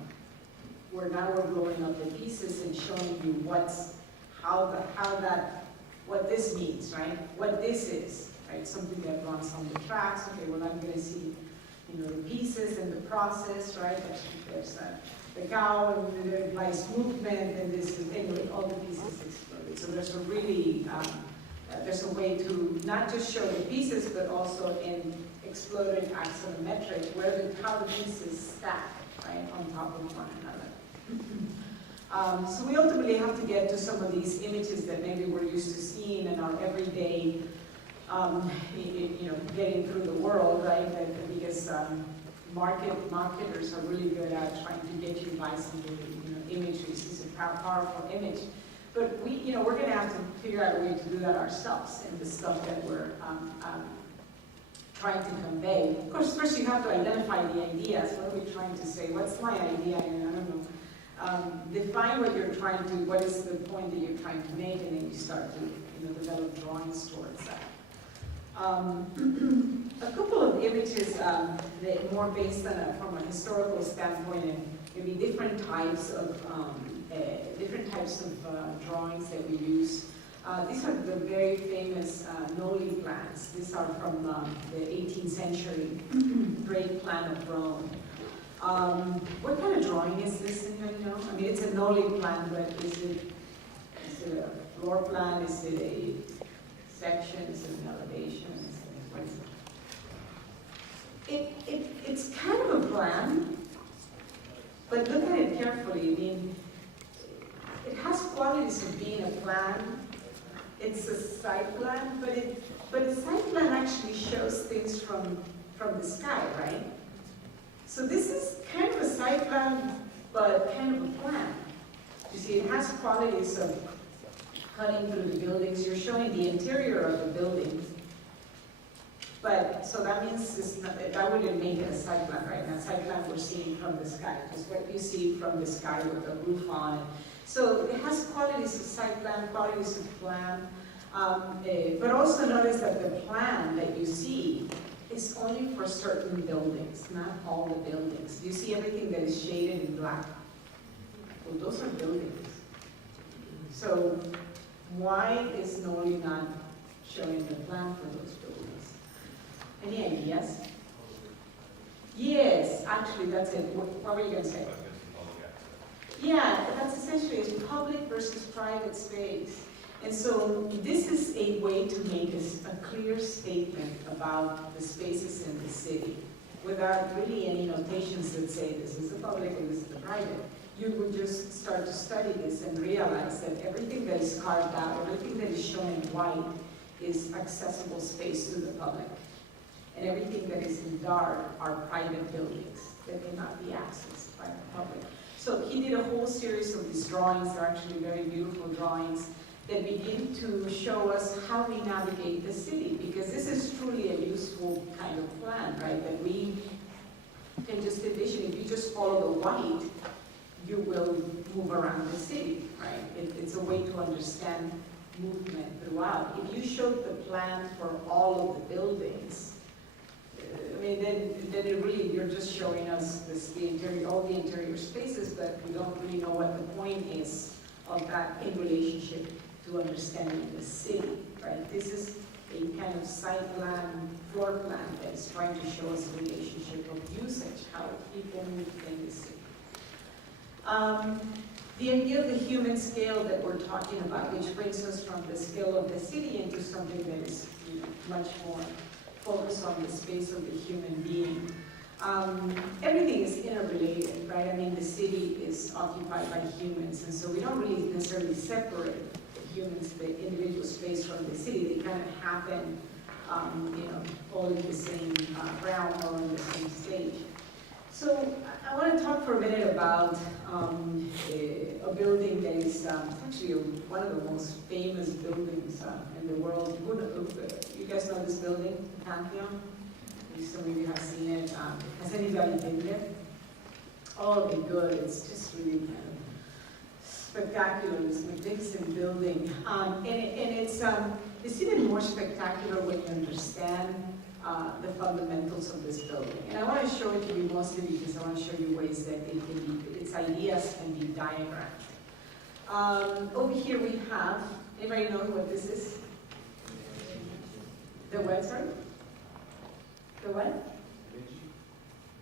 where now we're blowing up the pieces and showing you what this means, right? What this is, right? Something that runs on the tracks. Okay, well, I'm going to see, the pieces and the process, right? There's the cow, and there lies movement, and this is, anyway, all the pieces exploded. So there's a really there's a way to not just show the pieces, but also in exploded axonometric, how the pieces stack, right, on top of one another. So we ultimately have to get to some of these images that maybe we're used to seeing in our everyday, getting through the world, right? Because marketers are really good at trying to get you to buy some imagery. This is a powerful image. But we're going to have to figure out a way to do that ourselves in the stuff that we're trying to convey. Of course, first you have to identify the ideas. What are we trying to say? What's my idea? And I don't know. Define what is the point that you're trying to make, and then you start to develop drawings towards that. A couple of images that more based from a historical standpoint, and maybe different types of drawings that we use. These are the very famous Noli plans. These are from the 18th century Great Plan of Rome. What kind of drawing is this? Anybody know? I mean, it's a Noli plan, but is it a floor plan? Is it a section? Is it an elevation? What is it? It's kind of a plan, but look at it carefully. I mean, it has qualities of being a plan. It's a site plan, but a site plan actually shows things from the sky, right? So this is kind of a site plan, but kind of a plan. see, it has qualities of cutting through the buildings. You're showing the interior of the building. But, so that means it's not, that wouldn't make it a site plan, right? Now, site plan we're seeing from the sky, just what you see from the sky with the roof on it. So it has qualities of site plan, qualities of plan, but also notice that the plan that you see is only for certain buildings, not all the buildings. You see everything that is shaded in black. Well, those are buildings. So why is Noli not showing the plan for those buildings? Any ideas? Yes, actually, that's it. What were you going to say? Yeah, that's essentially it's public versus private space. And so this is a way to make a clear statement about the spaces in the city without really any notations that say this is the public and this is the private. You would just start to study this and realize that everything that is carved out, everything that is shown in white is accessible space to the public. And everything that is in dark are private buildings that cannot be accessed by the public. So he did a whole series of these drawings. They're actually very beautiful drawings that begin to show us how we navigate the city, because this is truly a useful kind of plan, right? That we can just envision. If you just follow the white, you will move around the city, right? It's a way to understand movement throughout. If you showed the plan for all of the buildings, I mean, then it really, you're just showing us the interior, all the interior spaces, but we don't really know what the point is of that in relationship to understanding the city, right? This is a kind of site plan, floor plan that is trying to show us the relationship of usage, how people move in the city. The idea of the human scale that we're talking about, which brings us from the scale of the city into something that is much more focused on the space of the human being. Everything is interrelated, right? I mean, the city is occupied by humans, and so we don't really necessarily separate the humans, the individual space from the city. They kind of happen, all in the same realm or on the same stage. So I want to talk for a minute about a building that is actually one of the most famous buildings in the world. You guys know this building, the Pantheon? Some of you have seen it. Has anybody been there? Oh, okay, good. It's just really kind of spectacular. It's a magnificent building. And it's even more spectacular when you understand the fundamentals of this building. And I want to show it to you mostly because I want to show you ways that its ideas can be diagrammed. Over here we have, anybody know what this is? The what, sorry? The what?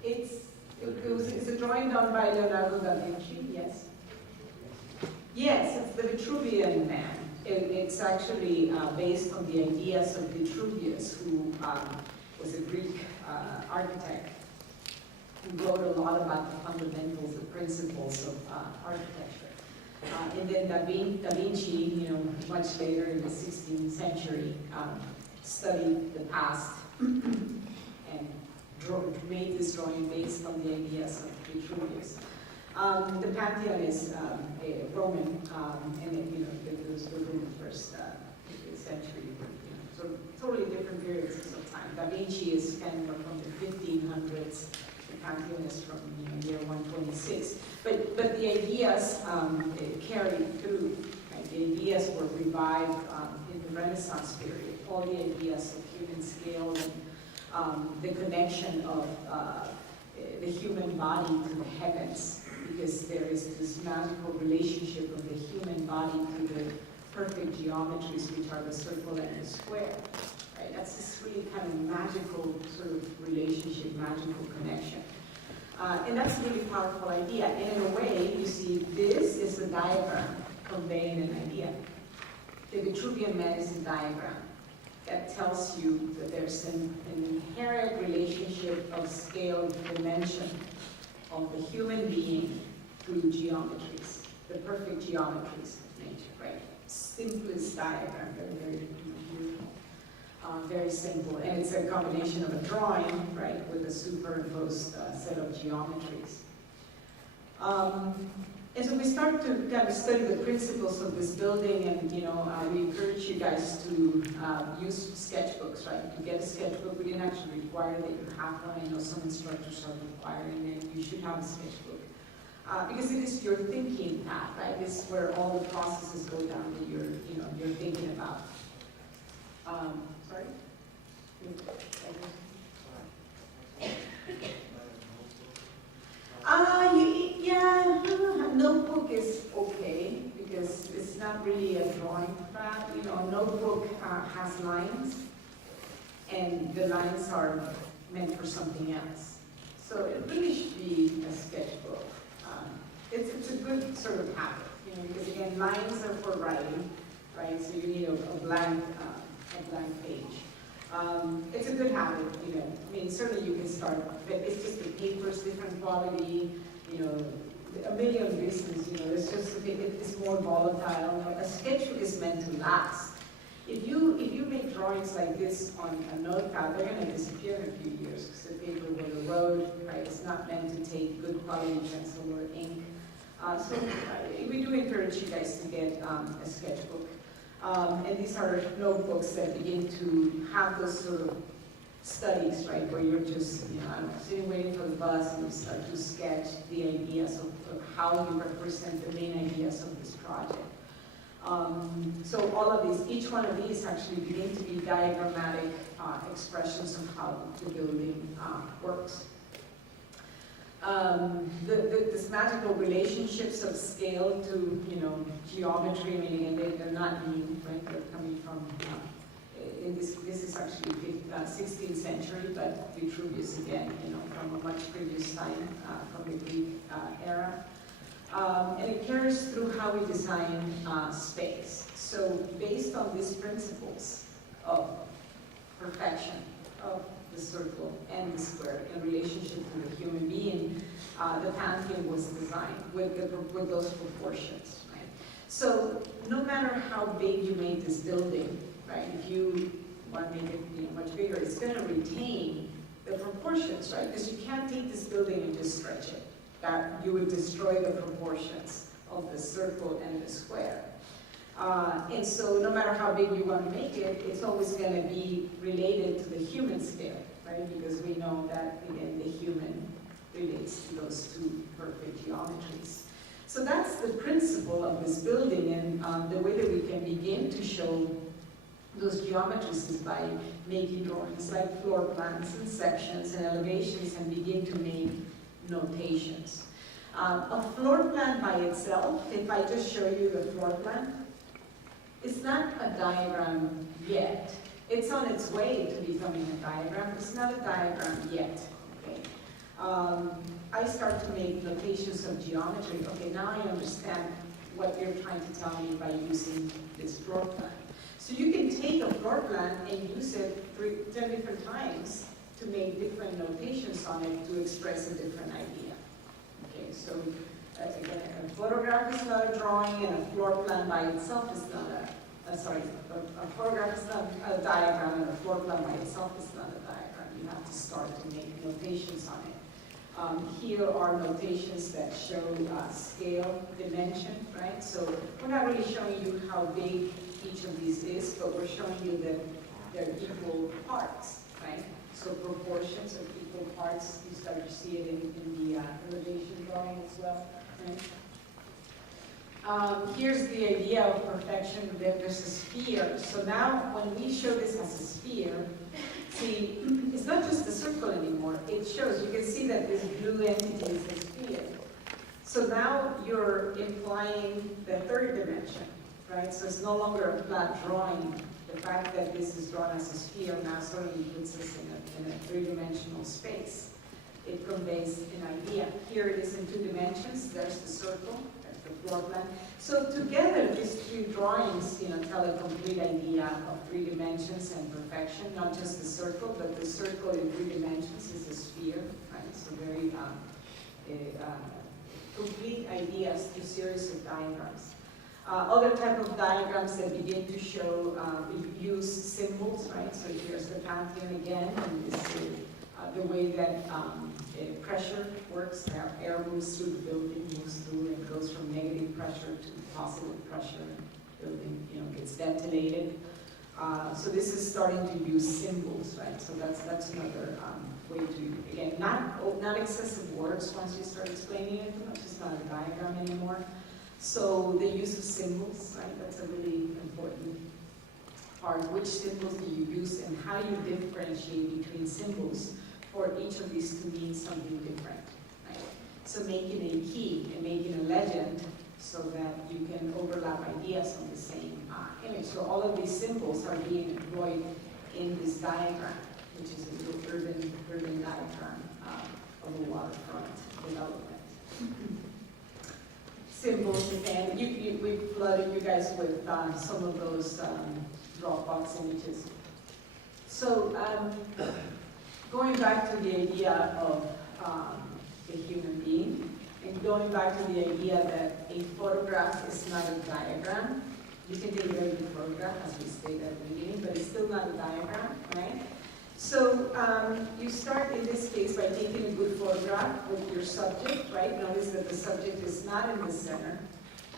It's a drawing done by Leonardo da Vinci, yes. Yes, it's the Vitruvian Man. It's actually based on the ideas of Vitruvius, who was a Greek architect who wrote a lot about the fundamentals, the principles of architecture. And then Da Vinci, much later in the 16th century, studied the past and made this drawing based on the ideas of Vitruvius. The Pantheon is a Roman, and it was built in the first century, so totally different periods of time. Da Vinci is kind of from the 1500s. The Pantheon is from year 126. But the ideas carried through. Right? The ideas were revived in the Renaissance period. All the ideas of human scale and the connection of the human body to the heavens, because there is this magical relationship of the human body to the perfect geometries, which are the circle and the square. Right? That's this really kind of magical sort of relationship, magical connection. And that's a really powerful idea. And in a way, you see, this is a diagram conveying an idea. The Vitruvian Man is a diagram that tells you that there's an inherent relationship of scale, dimension of the human being through geometries, the perfect geometries of nature, right? Simplest diagram, very, very beautiful, very simple. And it's a combination of a drawing, right, with a superimposed set of geometries. And so we start to kind of study the principles of this building, and we encourage you guys to use sketchbooks, right? To get a sketchbook, we didn't actually require that you have one. I know some instructors are requiring it. You should have a sketchbook. Because it is your thinking path, right? This is where all the processes go down that you're thinking about. Sorry? Yeah, notebook is okay because it's not really a drawing pad. A notebook has lines, and the lines are meant for something else. So it really should be a sketchbook. It's a good sort of habit, because again, lines are for writing, right? So you need a blank page. It's a good habit, I mean, certainly you can start, but it's just the paper's different quality, a million reasons, it's more volatile. A sketchbook is meant to last. If you make drawings like this on a notepad, they're going to disappear in a few years because the paper will erode, right? It's not meant to take good quality pencil or ink. So we do encourage you guys to get a sketchbook. And these are notebooks that begin to have those sort of studies, right, where you're just, sitting waiting for the bus and you start to sketch the ideas of how you represent the main ideas of this project. So all of these, each one of these actually begin to be diagrammatic expressions of how the building works. This magical relationships of scale to, geometry, I mean, again, they're not new, right? They're coming from, this is actually 16th century, but Vitruvius again, from a much previous time, from the Greek era. And it carries through how we design space. So based on these principles of perfection, of the circle and the square in relationship to the human being, the Pantheon was designed with those proportions, right? So no matter how big you make this building, right, if you want to make it much bigger, it's going to retain the proportions, right? Because you can't take this building and just stretch it. That you would destroy the proportions of the circle and the square. And so no matter how big you want to make it, it's always going to be related to the human scale, right? Because we know that, again, the human relates to those two perfect geometries. So that's the principle of this building, and the way that we can begin to show those geometries is by making drawings like floor plans and sections and elevations and begin to make notations. A floor plan by itself, if I just show you the floor plan, it's not a diagram yet. It's on its way to becoming a diagram. It's not a diagram yet. Okay? I start to make notations of geometry. Okay, now I understand what you're trying to tell me by using this floor plan. So you can take a floor plan and use it 10 different times to make different notations on it to express a different idea. Okay, so again, a photograph is not a drawing, and a floor plan by itself is not a photograph is not a diagram, and a floor plan by itself is not a diagram. You have to start to make notations on it. Here are notations that show scale, dimension, right? So we're not really showing you how big each of these is, but we're showing you that they're equal parts, right? So proportions of equal parts, you start to see it in the elevation drawing as well, right? Here's the idea of perfection, that there's a sphere. So now when we show this as a sphere, see, it's not just a circle anymore. It shows, you can see that this blue entity is a sphere. So now you're implying the third dimension, right? So it's no longer a flat drawing. The fact that this is drawn as a sphere now certainly puts us in a three-dimensional space. It conveys an idea. Here it is in 2 dimensions. There's the circle, there's the floor plan. So together, these 3 drawings, tell a complete idea of 3 dimensions and perfection. Not just the circle, but the circle in 3 dimensions is a sphere, right? So very complete ideas through series of diagrams. Other type of diagrams that begin to show, we use symbols, right? So here's the Pantheon again, and this is the way that pressure works. Air moves through the building, moves through and goes from pressure to positive pressure, building, gets ventilated. So this is starting to use symbols, right? So that's another way to, again, not excessive words once you start explaining it too much. It's not a diagram anymore. So the use of symbols, right? That's a really important part. Which symbols do you use and how you differentiate between symbols for each of these to mean something different, right? So making a key and making a legend so that you can overlap ideas on the same image. So all of these symbols are being employed in this diagram, which is a little urban diagram of a waterfront development. Symbols, and we flooded you guys with some of those Dropbox images. So going back to the idea of the human being, and going back to the idea that a photograph is not a diagram. You can take a very good photograph, as we stated at the beginning, but it's still not a diagram, right? So you start in this case by taking a good photograph with your subject, right? Notice that the subject is not in the center,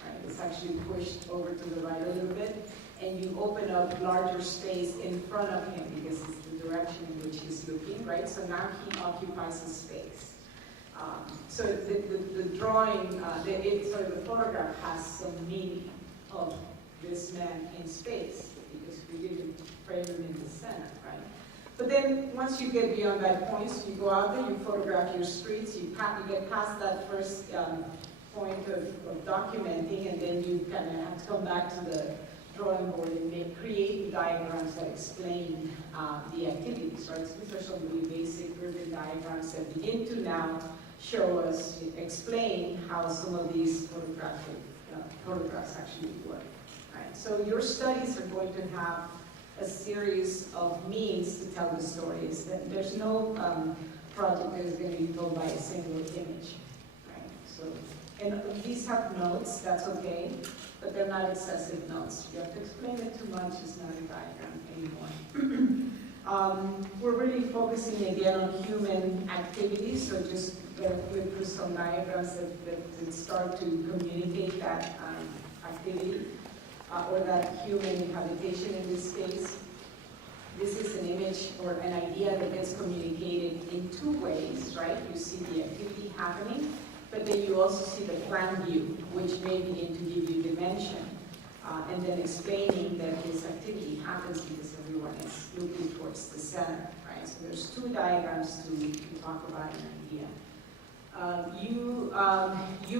right? It's actually pushed over to the right a little bit, and you open up larger space in front of him because it's the direction in which he's looking, right? So now he occupies a space. So the drawing, the photograph has some meaning of this man in space because we didn't frame him in the center, right? But then once you get beyond that point, so you go out there, you photograph your streets, you get past that first point of documenting, and then you kind of have to come back to the drawing board and create diagrams that explain the activities, right? So these are some really basic urban diagrams that begin to now show us, explain how some of these photographs actually work, right? So your studies are going to have a series of means to tell the stories. There's no project that is going to be told by a single image, right? So, and these have notes, that's okay, but they're not excessive notes. You have to explain it too much, it's not a diagram anymore. We're really focusing again on human activities, so just flip through some diagrams that start to communicate that activity or that human habitation in this case. This is an image or an idea that gets communicated in two ways, right? You see the activity happening, but then you also see the plan view, which may begin to give you dimension, and then explaining that this activity happens because everyone is looking towards the center, right? So there's two diagrams to talk about an idea. You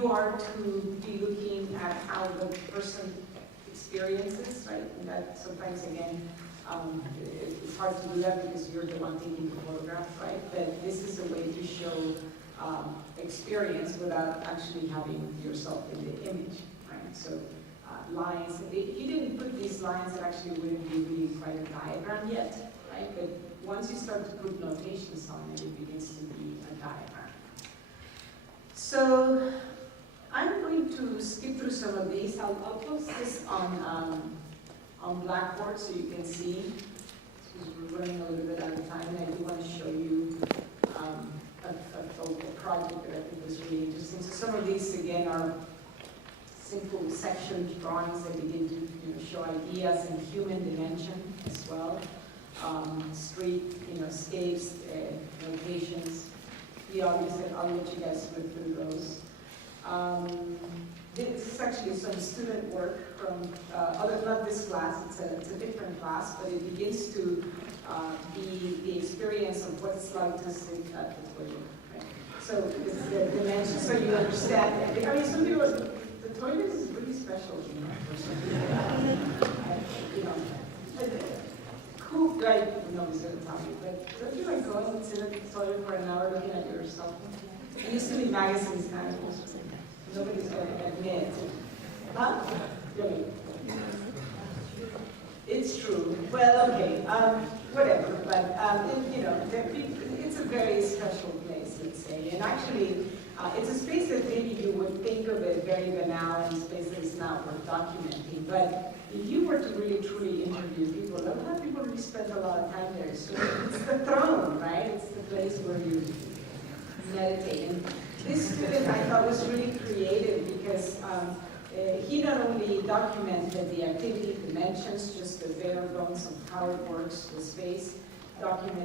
are to be looking at how the person experiences, right? And that sometimes, again, it's hard to do that because you're the one taking the photograph, right? But this is a way to show experience without actually having yourself in the image, right? So lines, if you didn't put these lines, it actually wouldn't be really quite a diagram yet, right? But once you start to put notations on it, it begins to be a diagram. So I'm going to skip through some of these. I'll post this on Blackboard so you can see, because we're running a little bit out of time, and I do want to show you a project that I think was really interesting. So some of these, again, are simple section drawings that begin to show ideas in human dimension as well. Street, scapes, notations. The obvious, I'll let you guys flip through those. This is actually some student work from not this class, it's a different class, but it begins to be the experience of what it's like to sit at the toilet. Right? So it's the dimension, so you understand. I mean, some people, the toilet is really special, cool guy, nobody's going to tell me, but don't you like going and sit at the toilet for an hour looking at your cell phone? It used to be magazines kind of also. Nobody's going to admit. Huh? Really? It's true. Well, okay, whatever, but it's a very special place, let's say, and actually, it's a space that maybe you would think of it very banal and a space that is not worth documenting, but if you were to really truly interview people, a lot of people really spend a lot of time there. So it's the throne, right? It's the place where you meditate. And this student I thought was really creative because He not only documented the activity dimensions, just the bare bones of how it works, the space,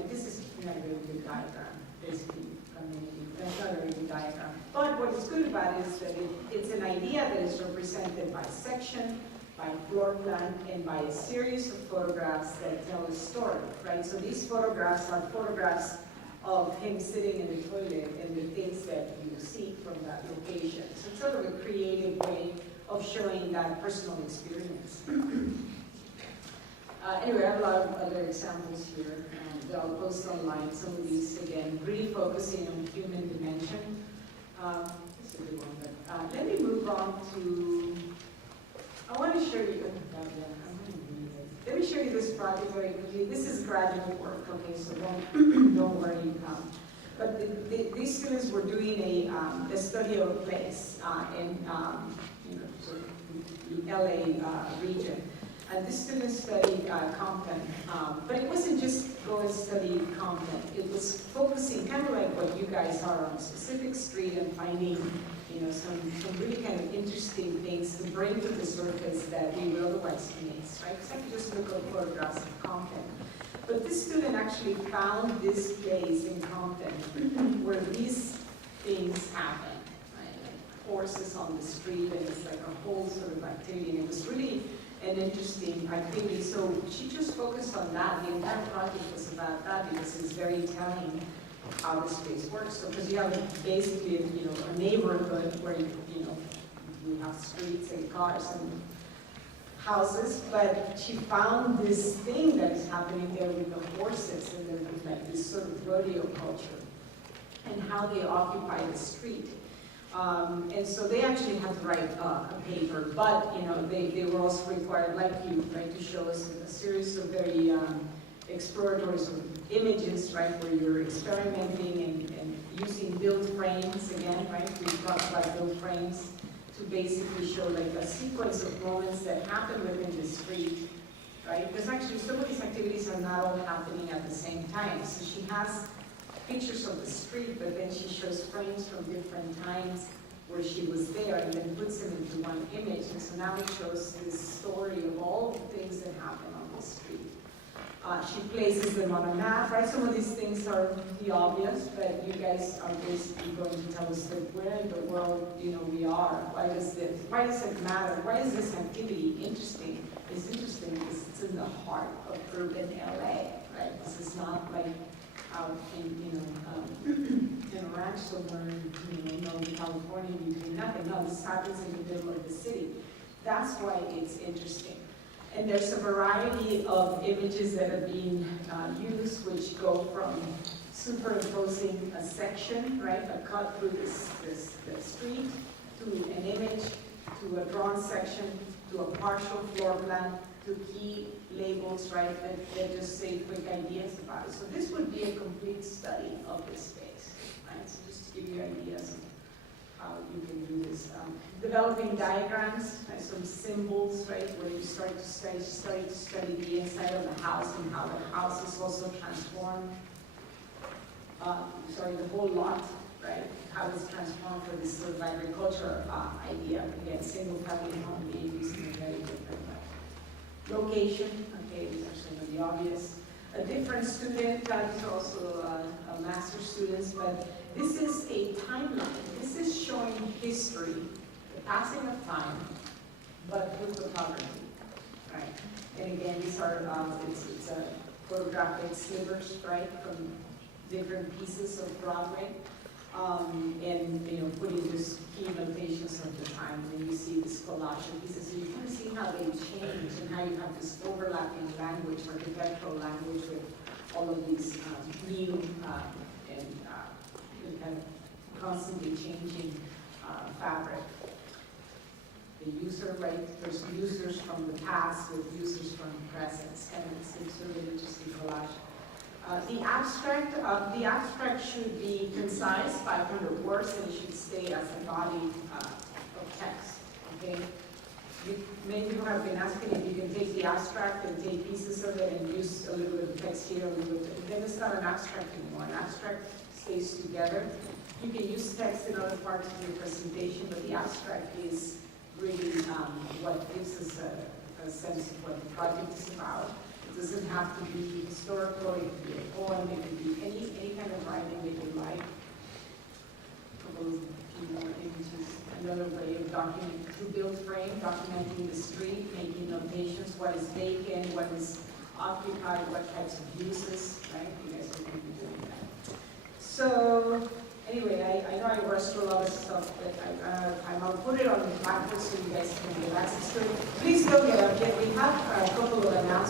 this is not a very good diagram, basically, that's not a very good diagram. But what is good about it is that it's an idea that is represented by section, by floor plan, and by a series of photographs that tell a story, right? So these photographs are photographs of him sitting in the toilet and the things that you see from that location. So it's sort of a creative way of showing that personal experience. Anyway, I have a lot of other examples here, and I'll post online some of these again, really focusing on human dimension. This is a good one, but let me move on to, I want to show you, let me show you this project very quickly. This is graduate work, okay, so don't worry. But these students were doing a study of a place in sort of the LA region. And this student studied Compton, but it wasn't just go and study Compton. It was focusing kind of like what you guys are on a specific street and finding, some really kind of interesting things to bring to the surface that we would otherwise miss, right? Because I could just look at photographs of Compton. But this student actually found this place in Compton where these things happen, right? Like horses on the street, and it's like a whole sort of activity. And it was really an interesting activity. So she just focused on that. The entire project was about that because it's very telling how the space works. So because you have basically a neighborhood where you have streets and cars and houses, but she found this thing that is happening there with the horses, and then like this sort of rodeo culture and how they occupy the street. And so they actually had to write a paper, but they were also required, like you, right, to show us a series of very exploratory sort of images, right, where you're experimenting and using build frames again, right? We talked about build frames to basically show like a sequence of moments that happen within the street, right? Because actually some of these activities are not all happening at the same time. So she has pictures of the street, but then she shows frames from different times where she was there and then puts them into one image. And so now it shows this story of all the things that happen on the street. She places them on a map, right? Some of these things are the obvious, but you guys are basically going to tell us that where in the world, we are. Why does it matter? Why is this activity interesting? It's interesting because it's in the heart of urban LA, right? This is not like out in a ranch somewhere in Northern California between nothing. No, this happens in the middle of the city. That's why it's interesting. And there's a variety of images that are being used, which go from superimposing a section, right, a cut through the street, to an image, to a drawn section, to a partial floor plan, to key labels, right, that just say quick ideas about it. So this would be a complete study of this space, right? So just to give you ideas of how you can do this. Developing diagrams, right, some symbols, right, where you start to study the inside of the house and how the house is also transformed. The whole lot, right, how it's transformed for this sort of agriculture idea. Again, single-family home being used in a very different way. Location, okay, these are some of the obvious. A different student, these are also master's students, but this is a timeline. This is showing history, the passing of time, but with photography, right? And again, these are, it's a photographic slivers, right, from different pieces of Broadway. And putting just key notations of the time, and you see this collage of pieces, so you kind of see how they change and how you have this overlapping language, architectural language with all of these new and kind of constantly changing fabric. The user, right? There's users from the past with users from the present, and it's a really interesting collage. The abstract should be concise, 500 words, and it should stay as a body of text, okay? Many people have been asking if you can take the abstract and take pieces of it and use a little bit of text here, a little bit. Then it's not an abstract anymore. An abstract stays together. You can use text in other parts of your presentation, but the abstract is really what gives us a sense of what the project is about. It doesn't have to be historical, it could be a poem, it could be any kind of writing that you like. Another way of documenting, through build frame, documenting the street, making notations, what is vacant, what is occupied, what types of uses, right? You guys are going to be doing that. So, anyway, I know I rushed through a lot of stuff, but I'll put it on the blackboard so you guys can get access to it. Please don't get up yet. We have a couple of announcements.